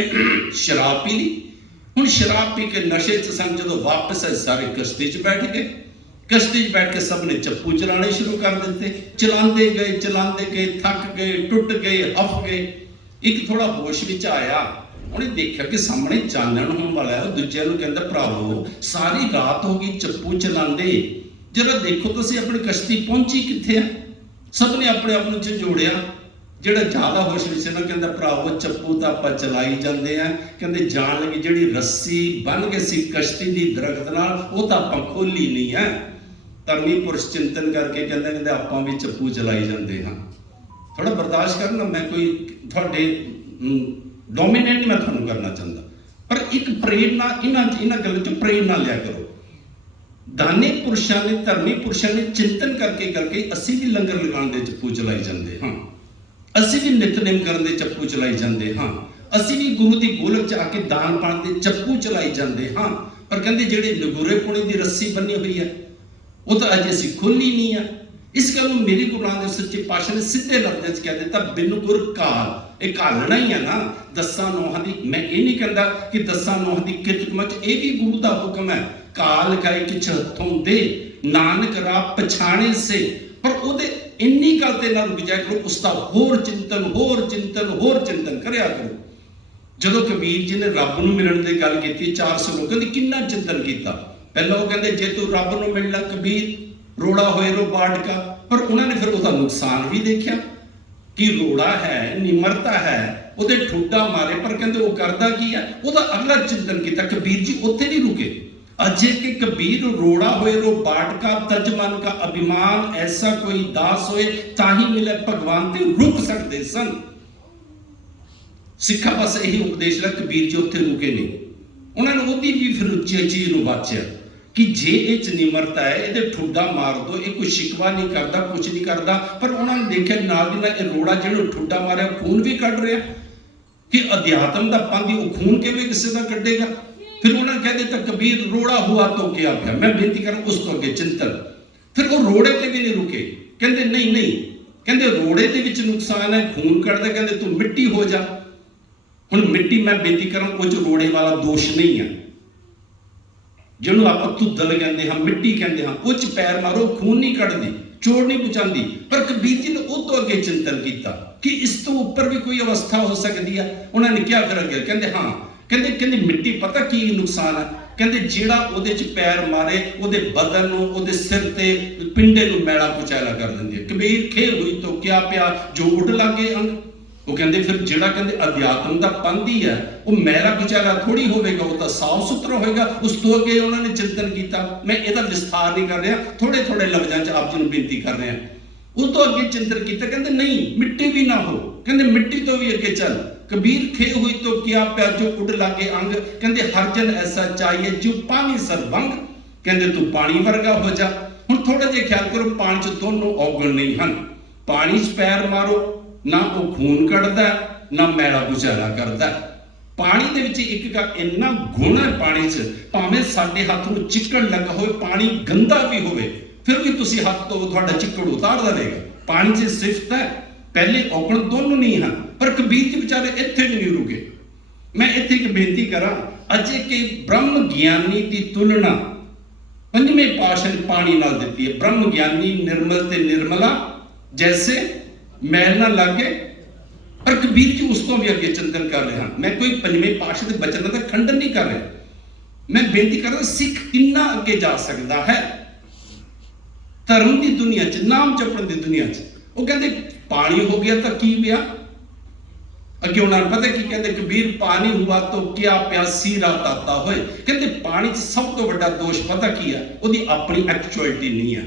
शराब पी ली। हुण शराब पी के नशे च सन, जदों वापस आए सारे कश्ती च बैठ गए। कश्ती च बैठ के सब ने चप्पू चलाने शुरू कर दिते, चलाते गए, थक गए, टुट गए, हफ गए। एक थोड़ा होश विच आया, उन्हें देखा कि सामने चानण होने वाला है। दूजे नूं कहंदा, भरावो सारी रात हो गई चप्पू चलाते, जरा देखो तो सी अपनी कश्ती पहुंची कित्थे है। सब ने अपने आप नूं झंझोड़िया। जिहड़ा ज़्यादा होश विच ना, कहंदा, भरावो चप्पू तो आपां चलाई जांदे आ, कहंदे जान लगी जिहड़ी रस्सी बन गई सी कश्ती दी दरखत नाल, वो तो आपां खोली नहीं है। धर्मी पुरुष चिंतन करके कहते आपां भी चप्पू चलाई जाते हाँ। थोड़ा बर्दाश्त करना, मैं कोई थोड़े डोमीनेट नहीं मैं थोड़ा करना चाहता, पर एक प्रेरणा इन्हां गल्लां चों प्रेरणा लिया करो। दानी पुरुषों ने, धर्मी पुरुषों ने चिंतन करके असी भी लंगर लगाने दे चप्पू चलाई जाते हाँ, असी भी नितनेम करने दे चप्पू चलाई जाते हाँ, असी भी गुरु की गोलक च आके दान पाण दे चप्पू चलाई जाते हाँ। पर कहते जिहड़े नगूरे पुणे की रस्सी बनी हुई है, वो तो अजे असीं खोली नहीं है। इस गल मेरी गुरु नानक देव सच्चे पातशाह ने सीधे लफ्ज़ कह दिता, बिन गुर काल, ये घालना ही है ना 10 नोहां दी। मैं ये नहीं कहता कि 10 नोहां दी कितकमां च ये भी गुरु का हुक्म है, काल गाय किछ हथों दे, नानक राह पछाणे से। पर ओदे इन्नी गल ते ना रुक जाया करो, उसका होर चिंतन करया करो। जदों कबीर जी ने रब नूं मिलण दी गल कीती, 400 लोकां दी किन्ना चिंतन कीता। पहले वो कहते जे तू रब नूं मिलना कबीर, रोड़ा होए रो बाढ़ का। पर उन्होंने फिर उसका नुकसान भी देखा कि रोड़ा है, निमरता है, वो ठुड्डा मारे, पर कहते वो करता की है, वह अगला चिंतन किया। कबीर जी उत्थे नहीं रुके, अजे के कबीर रोड़ा होए रो बाढ़ का, तज मन का अभिमान ऐसा कोई दास होए, ताही मिले भगवान ते रुक सकते सन। सिखा बस यही उपदेश है, कबीर जी उत्थे रुके नहीं। उन्होंने वो भी फिर उच्ची चीज नूं वाचिया कि जे ये च निमरता है, ये ठुड्डा मार दो, ये कोई शिकवा नहीं करता, कुछ नहीं करता। पर उन्होंने देखा नाल दी नाल रोड़ा जिहड़ा ठुड्डा मारिया खून भी कढ़ रहा कि अध्यात्म का पांदी वो खून किवें किसी का कढ़ेगा। फिर उन्होंने कह दिता कबीर रोड़ा हुआ तो क्या पिया। मैं बेनती करूं उस तो अगे चिंतन। फिर वो रोड़े ते भी नहीं रुके, कहते नहीं कहते रोड़े दे विच नुकसान है, खून कढ़दा, कहते तू मिट्टी हो जा। हुण मिट्टी मैं बेनती करूं वो च रोड़े वाला दोष नहीं है, जिन्होंने आप धुदल कहते हाँ, मिट्टी कहते हाँ, उस पैर मारो खून नहीं कढ़दी, चोट नहीं पहुँचाती। पर कबीर जी ने उस तो अगे चिंतन किया कि इस तो ऊपर भी कोई अवस्था हो सकती है। उन्होंने क्या फिर अगे कहते हाँ, कहते मिट्टी पता की नुकसान है, कहते जिहड़ा उहदे च पैर मारे उहदे बदन नूं, उहदे सिर ते पिंडे नूं मैला कुचैला कर दिंदी है। कबीर खे हुई तो क्या पिया जो उड लागे अंग। वो कहते फिर जिहड़ा कहते अध्यात्म का पंथ ही है, वो मैला कुचैला थोड़ी होगा, वो तो साफ सुथरा होगा। उस तो अगे उन्होंने चिंतन किया। मैं इसका विस्तार नहीं कर रहा, थोड़े थोड़े लफ्ज़ों च आप जी नूं बेनती कर रहे हैं। उस तो अगे चिंतन किया, कहते नहीं मिट्टी भी ना हो, कहते मिट्टी तो भी अगे चल। कबीर खे हुई तो क्या प्या जो उड लागे अंग, कहते हर जन ऐसा चाहिए जो पानी सरबंग, कहते तू पानी वर्गा हो जा। हुण थोड़ा जिहा ख्याल करो, पानी च दोनों औगण नहीं हैं। पानी च पैर मारो ना वो खून कढ़दा ना मैला गुजारा करता। पानी दे विच एक का इन्ना गुण है, पानी च भावें साडे हत्थ नूं चिक्कड़ लगा होवे, पानी गंदा भी होवे, फिर भी तुसी हत्थ तो तुहाडा चिक्कड़ उतार देगा। पानी च सिफत है, पहले औगण दोनों नहीं हैं। पर कबीर जी बेचारे इत्थे भी नहीं रुके। मैं इत्थे एक बेनती करा, अजे कि ब्रह्म ज्ञानी की तुलना पंजवें पातशाह ने पानी नाल दित्ती है। ब्रह्म ज्ञानी निर्मल ते निर्मला जैसे मैल ना लागे। पर कबीर जी उस तो भी अगे चिंतन कर रहे हैं। मैं कोई पंजवें पातशाह के बचनों का खंडन नहीं कर रहा, मैं बेनती कर रहा सिख किन्ना अगे जा सकता है धर्म की दुनिया च, नाम जपण की दुनिया च। वो कहते पानी हो गया तो की होया, अगे उन्होंने पता की कहते कबीर पानी हुआ तो क्या प्यासी रात आता होए। कहते पानी च सब तो बड़ा दोष पता की है, उसकी अपनी एक्चुअलिटी नहीं है,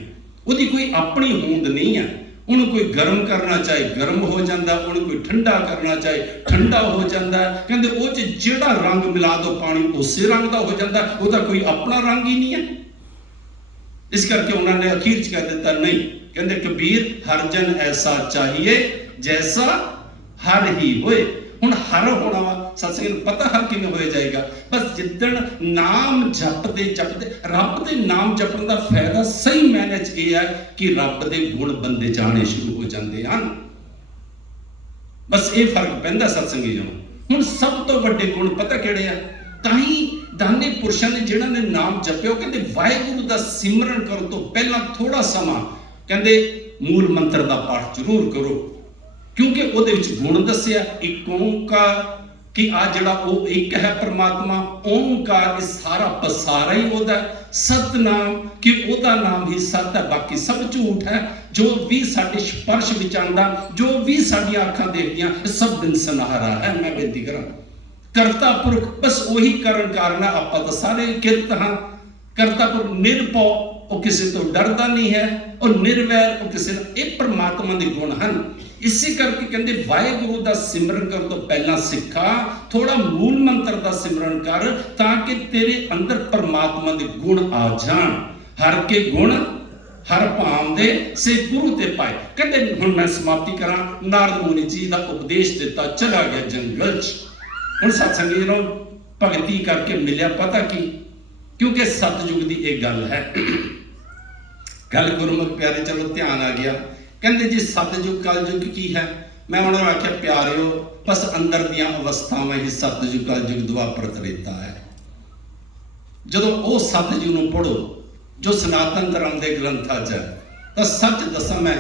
उसकी कोई अपनी होंद नहीं है। उन्हें कोई गर्म करना चाहे गर्म हो जाता, उन्हें कोई ठंडा करना चाहे ठंडा हो जाता। कहते वो जिहड़ा रंग मिला दो पानी उस रंग का हो जाता, उसका कोई अपना रंग ही नहीं है। इस करके उन्होंने अखीर च कह दिता नहीं, कहते कबीर हर जन ऐसा चाहिए जैसा हर ही होए। हुण हर होना वा सत्संग पता हर किवें हो जाएगा, बस जिद्दण नाम जपते जपते रब दे नाम जपण दा फायदा सही मायने च ये है कि रब दे गुण बंदे जाने शुरू हो जाते हैं। बस ये फर्क पैंदा सत्संगी जो। हुण सब तो वड्डे गुण पता किहड़े आ, ताही दाने पुरुषां ने जिन्हां ने नाम जपिया कहते वाहिगुरू दा सिमरन करो तो पहला थोड़ा समा कहते मूल मंत्र दा पाठ जरूर करो, क्योंकि ਉਹਦੇ ਵਿੱਚ गुण दसिया एक ओंकार कि आ जड़ा वो एक है परमात्मा ओंकार इस सारा पसारा ही ओदा सतनाम कि ओदा नाम ही सत है बाकी सब झूठ है। जो भी साडे स्पर्श विच आंदा जो भी साडी अखां देखदियां सब दिन सनहारा है। मैं बेनती करा करता पुरख बस वही कारण कारण आपां तां सारे किरत हां। करता पुरख निरभौ वो किसी तो डरदा नहीं है और निर्वैर वो किसी ये परमात्मा के गुण हैं। इसी करके कहते वाहिगुरू का सिमरन कर तो पहला सिखा थोड़ा मूल मंत्र का सिमरन कर ताकि तेरे अंदर परमात्मा के गुण आ जान। हर के गुण हर भाव दे से गुरु ते पाए। कहते हुण मैं समाप्ति करा, नारद मुनि जी का उपदेश दिता चला गया जंगल च। हुण सत्संगी नूं भगती करके मिलिया पता की, क्योंकि सतयुग की एक गल है। गल गुरमुख प्यारे चलो ध्यान आ गया। कहते जी सतयुग कलयुग की है। मैं उन्होंने आख्या प्यारिओ बस अंदर दियां अवस्थावां ही सतयुग कलयुग द्वापर त्रेता है। जदों वो सतयुग नूं पढ़ो जो सनातन धर्म के ग्रंथां च है तो सच दसां मैं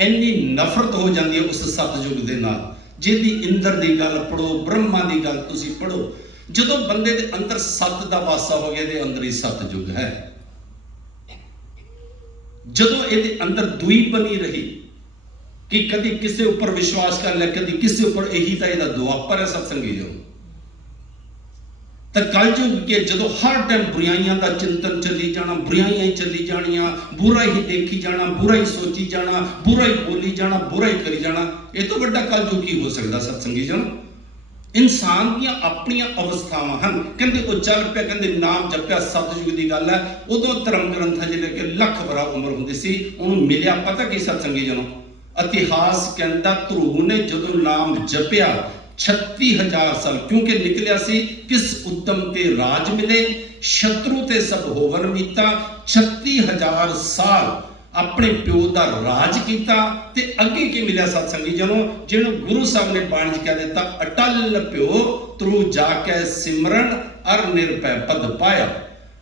इन्नी नफरत हो जाती है उस सतयुग के नाल। जिहदी इंद्र की गल पढ़ो ब्रह्मा की गल तुसीं पढ़ो, जदों बंदे दे अंदर सत का वासा हो गया, अंदर ही सतयुग है। जदों ये अंदर दुई बनी रही कि कभी किसी ऊपर विश्वास कर लिया कभी किसी ऊपर, यही तो यह द्वापर है सत्संगी जो। तो कलयुग के जदों हर टाइम बुराइयां का चिंतन चली जाना, बुराइयां ही चली जानियां, बुरा ही देखी जाना, बुरा ही सोची जाना, बुरा ही बोली जाना, बुरा ही करी जाना, ये तो बड़ा कलयुग ही हो सकता सत्संगी जो। इंसान दी अपनियां अवस्थावां हैं। कहते वो चल पिया कहते नाम जपिया सतयुग की गल है। उदों धर्म ग्रंथां जिहड़े कि लख वरा उम्र हुंदी सी उहनूं मिलिया पता की सत्संगी जनों। इतिहास कहता ध्रुव ने जदों नाम जपिया 36,000 साल क्योंकि निकलिया सी किस उत्तम ते राज मिले शत्रु ते सब होवन मीता। 36,000 साल अपने प्यो का राज किया ते अगे की मिलिया सत्संगी जनों, जिन्हों गुरु साहब ने बाणी कह दिता अटल प्यो ध्रुव जाके सिमरन अर निर्भय पद पाया।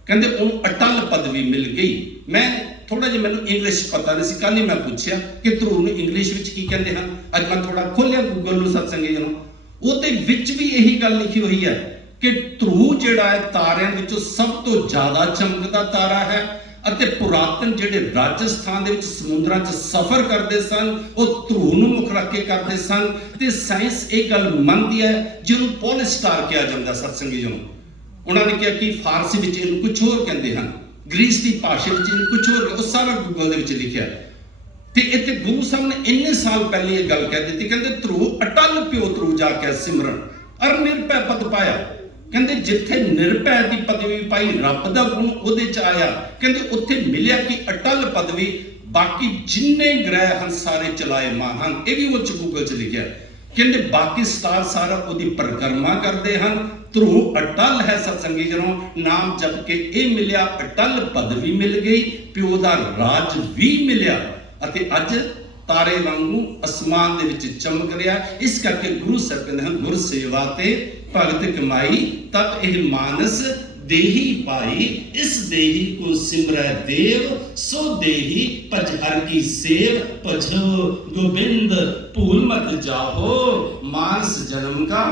कहते उन्होंने अटल पदवी मिल गई। मैं थोड़ा जिहा मैनूं इंग्लिश पता नहीं सी, कल ही मैं पूछा कि ध्रुव नूं इंग्लिश विच की कहते हैं। अज मैं थोड़ा खोलिया गूगल नूं सत्संगी जनों, ਉਹਦੇ ਵਿੱਚ भी यही गल लिखी हुई है कि ध्रुव जिहड़ा है तारिਆਂ ਵਿੱਚੋਂ सब तो ज़्यादा चमकदा तारा है। ਅਤੇ पुरातन ਜਿਹੜੇ राजस्थान ਦੇ ਵਿੱਚ ਸਮੁੰਦਰਾਂ 'ਚ ਸਫ਼ਰ ਕਰਦੇ ਸਨ ਉਹ ध्रुव ਨੂੰ ਮੁੱਖ ਰੱਖ ਕੇ ਕਰਦੇ ਸਨ। ਤੇ ਸਾਇੰਸ ਇਹ ਗੱਲ ਮੰਨਦੀ ਹੈ ਜਿਹਨੂੰ ਪੋਲ ਸਟਾਰ ਕਿਹਾ ਜਾਂਦਾ ਸਤਸੰਗੀ ਜੀ ਨੂੰ। ਉਹਨਾਂ ਨੇ ਕਿਹਾ ਕਿ ਫਾਰਸੀ ਵਿੱਚ ਇਹਨੂੰ ਕੁਝ ਹੋਰ ਕਹਿੰਦੇ ਹਨ, ਗ੍ਰੀਸ ਦੀ ਭਾਸ਼ਾ ਵਿੱਚ ਇਹਨੂੰ ਕੁਝ ਹੋਰ, ਉਹ ਸਾਰਾ ਗੂਗਲ ਦੇ ਵਿੱਚ ਲਿਖਿਆ। ਤੇ ਇੱਥੇ ਗੁਰੂ ਸਾਹਿਬ ਨੇ ਇੰਨੇ ਸਾਲ ਪਹਿਲੇ ਇਹ ਗੱਲ ਕਹਿ ਦਿੱਤੀ, ਕਹਿੰਦੇ ध्रुव ਅਟਲ ਪਿਓ ध्रुव ਜਾ ਕੇ ਸਿਮਰਨ ਅਰ ਨਿਰਭੈ ਪਦ ਪਾਇਆ। ਕਹਿੰਦੇ ਜਿੱਥੇ ਨਿਰਭੈ ਦੀ ਪਦਵੀ ਪਾਈ ਰੱਬ ਦਾ ਗੁਣ ਉਹਦੇ ਚ ਆਇਆ। ਕਹਿੰਦੇ ਉੱਥੇ ਮਿਲਿਆ ਕਿ ਅਟਲ ਪਦਵੀ ਬਾਕੀ ਜਿੰਨੇ ਗ੍ਰਹਿ ਹਨ ਸਾਰੇ ਚਲਾਏ ਮਾਂ ਹਨ। ਇਹ ਵੀ ਉਹ ਚ ਗੂਗਲ ਚ ਲਿਖਿਆ। ਕਹਿੰਦੇ ਬਾਕੀ ਸਟਾਰ ਸਾਰਾ ਉਹਦੀ ਪਰਿਕਰਮਾ ਕਰਦੇ ਹਨ। ध्रुव अटल है सत्संगी जनों, नाम जप के ये मिलिया अटल पदवी मिल गई, प्यो दा राज भी मिलिया अते अज तारे वांगू आसमान दे विच चमक रहा। इस करके गुरु ਸਾਹਿਬ ਕਹਿੰਦੇ ਹਨ गुर सेवा ते भगत कमाई तब यह मानस देही पाई। इस देही को सिमरै देव सो देही भज हर की सेव। भजो गोबिंद भूल मत जाहो मानस जन्म का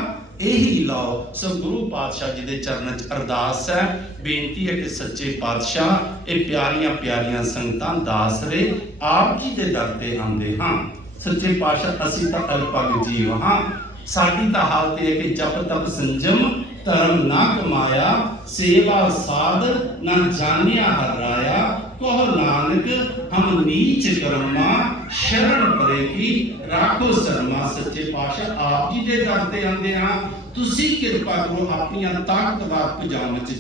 ਇਹੀ ਲਾਓ। ਸੋ ਗੁਰੂ ਪਾਤਸ਼ਾਹ ਜੀ ਦੇ ਚਰਨਾਂ 'ਚ ਅਰਦਾਸ ਹੈ, ਬੇਨਤੀ ਹੈ ਕਿ ਸੱਚੇ ਪਾਤਸ਼ਾਹ ਇਹ ਪਿਆਰੀਆਂ ਪਿਆਰੀਆਂ ਸੰਗਤਾਂ ਦਾਸਰੇ ਆਪ ਜੀ ਦੇ ਦਰ ਤੇ ਆਉਂਦੇ ਹਾਂ। ਸੱਚੇ ਪਾਤਸ਼ਾਹ ਅਸੀਂ ਤਾਂ ਅਲਪਗ ਜੀਵ ਹਾਂ, ਸਾਡੀ ਤਾਂ ਹਾਲਤ ਇਹ ਹੈ ਕਿ ਜਪ ਤਪ ਸੰਜਮ ਧਰਮ ਨਾ ਕਮਾਇਆ, ਸੇਵਾ ਸਾਧ ਨਾ ਜਾਣਿਆ ਹਰ ਰਾਇਆ, ਕਹੋ ਨਾਨਕ ਹਮ ਨੀਚ ਕਰਮਾ, ਸ਼ਰਨ ਪਰੇ ਕੀ ਰਾਖੋ ਸ਼ਰਮਾ। ਸੱਚੇ ਪਾਤਸ਼ਾਹ ਆਪ ਜੀ ਦੇ ਦਰ ਤੇ ਆਉਂਦੇ ਹਾਂ, ਤੁਸੀਂ ਕਿਰਪਾ ਕਰੋ ਆਪਣੀਆਂ ਤਾਕਤਵਰ ਪਜਾਮੇ 'ਚ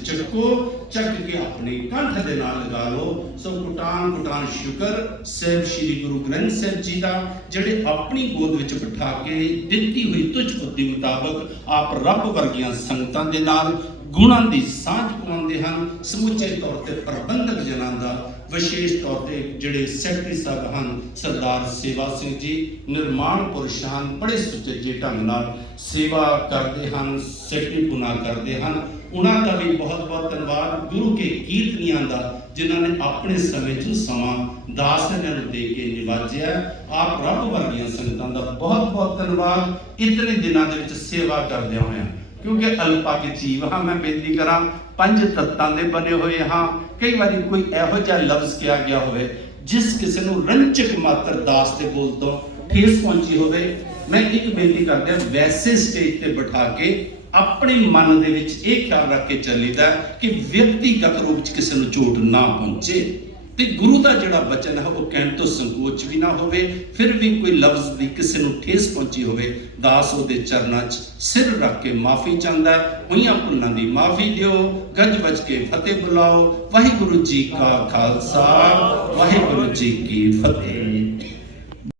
ਚੱਕ ਕੇ ਆਪਣੇ ਕੰਠ ਦੇ ਨਾਲ ਲਗਾ ਲਓ। ਸੋ ਕੁਟਾਨ ਸ਼ੁਕਰ ਸਾਹਿਬ ਸ੍ਰੀ ਗੁਰੂ ਗ੍ਰੰਥ ਸਾਹਿਬ ਜੀ ਦਾ, ਜਿਹੜੇ ਆਪਣੀ ਗੋਦ ਵਿੱਚ ਬਿਠਾ ਕੇ ਦਿੱਤੀ ਹੋਈ ਤੁਝ ਬੁੱਧੀ ਮੁਤਾਬਕ ਆਪ ਰੱਬ ਵਰਗੀਆਂ ਸੰਗਤਾਂ ਦੇ ਨਾਲ ਗੁਣਾਂ ਦੀ ਸਾਂਝ ਪਾਉਂਦੇ ਹਨ। ਸਮੁੱਚੇ ਤੌਰ ਤੇ ਪ੍ਰਬੰਧਕ ਜਨਾਂ ਦਾ, ਵਿਸ਼ੇਸ਼ ਤੌਰ ਤੇ ਜਿਹੜੇ ਸੈਕਟਰੀ ਸਾਹਿਬ ਹਨ ਸਰਦਾਰ ਸੇਵਾ ਸਿੰਘ ਜੀ, ਨਿਰਮਾਣ ਪੁਰਸ਼ ਹਨ, ਬੜੇ ਸੁਚੱਜੇ ਢੰਗ ਨਾਲ ਸੇਵਾ ਕਰਦੇ ਹਨ, ਸੈਕਟਰੀ ਪੁਨਾ ਕਰਦੇ ਹਨ। ਉਹਨਾਂ ਦਾ ਵੀ ਬਹੁਤ ਬਹੁਤ ਧੰਨਵਾਦ। ਗੁਰੂ ਕੇ ਕੀਰਤਨੀਆਂ ਦਾ, ਜਿਨ੍ਹਾਂ ਨੇ ਆਪਣੇ ਸਮੇਂ 'ਚ ਸਮਾਂ ਦਾਸਰਿਆਂ ਨੂੰ ਦੇ ਕੇ ਨਿਵਾਜਿਆ। ਆਪ ਰੱਬ ਵਰਗੀਆਂ ਸੰਗਤਾਂ ਦਾ ਬਹੁਤ ਬਹੁਤ ਧੰਨਵਾਦ। ਇਤਨੇ ਦਿਨਾਂ ਦੇ ਵਿੱਚ ਸੇਵਾ ਕਰਦਿਆਂ ਹੋਇਆਂ, ਕਿਉਂਕਿ ਅਲਪਗ ਜੀਵ ਹਾਂ, ਮੈਂ ਬੇਨਤੀ ਕਰਾਂ ਪੰਜ ਤੱਤਾਂ ਦੇ ਬਣੇ ਹੋਏ ਹਾਂ। ਕਈ ਵਾਰੀ ਕੋਈ ਇਹੋ ਜਿਹਾ ਲਫ਼ਜ਼ ਕਿਹਾ ਗਿਆ ਹੋਵੇ ਜਿਸ ਕਿਸੇ ਨੂੰ ਰੰਚਕ ਮਾਤਰ ਦਾਸ ਦੇ ਬੋਲ ਤੋਂ ਠੇਸ ਪਹੁੰਚੀ ਹੋਵੇ, ਮੈਂ ਇੱਕ ਬੇਨਤੀ ਕਰਦਾ, ਵੈਸੇ ਸਟੇਜ ਤੇ ਬਿਠਾ ਕੇ ਆਪਣੇ ਮਨ ਦੇ ਵਿੱਚ ਇਹ ਖਿਆਲ ਰੱਖ ਕੇ ਚੱਲੀਦਾ ਕਿ ਵਿਅਕਤੀਗਤ ਰੂਪ 'ਚ ਕਿਸੇ ਨੂੰ ਚੋਟ ਨਾ ਪਹੁੰਚੇ, ਤੇ ਗੁਰੂ ਦਾ ਜਿਹੜਾ ਬਚਨ ਹੈ ਉਹ ਕਹਿਣ ਤੋਂ ਸੰਕੋਚ ਵੀ ਨਾ ਹੋਵੇ। ਫਿਰ ਵੀ ਕੋਈ ਲਫ਼ਜ਼ ਦੀ ਕਿਸੇ ਨੂੰ ਠੇਸ ਪਹੁੰਚੀ ਹੋਵੇ, ਦਾਸ ਉਹਦੇ ਚਰਨਾਂ 'ਚ ਸਿਰ ਰੱਖ ਕੇ ਮਾਫੀ ਚਾਹੁੰਦਾ, ਹੋਈਆਂ ਭੁੱਲਾਂ ਦੀ ਮਾਫੀ ਦਿਓ, ਗੱਜ ਵੱਜ ਕੇ ਫਤਿਹ ਬੁਲਾਓ। ਵਾਹਿਗੁਰੂ ਜੀ ਕਾ ਖਾਲਸਾ, ਵਾਹਿਗੁਰੂ ਜੀ ਕੀ ਫਤਿਹ।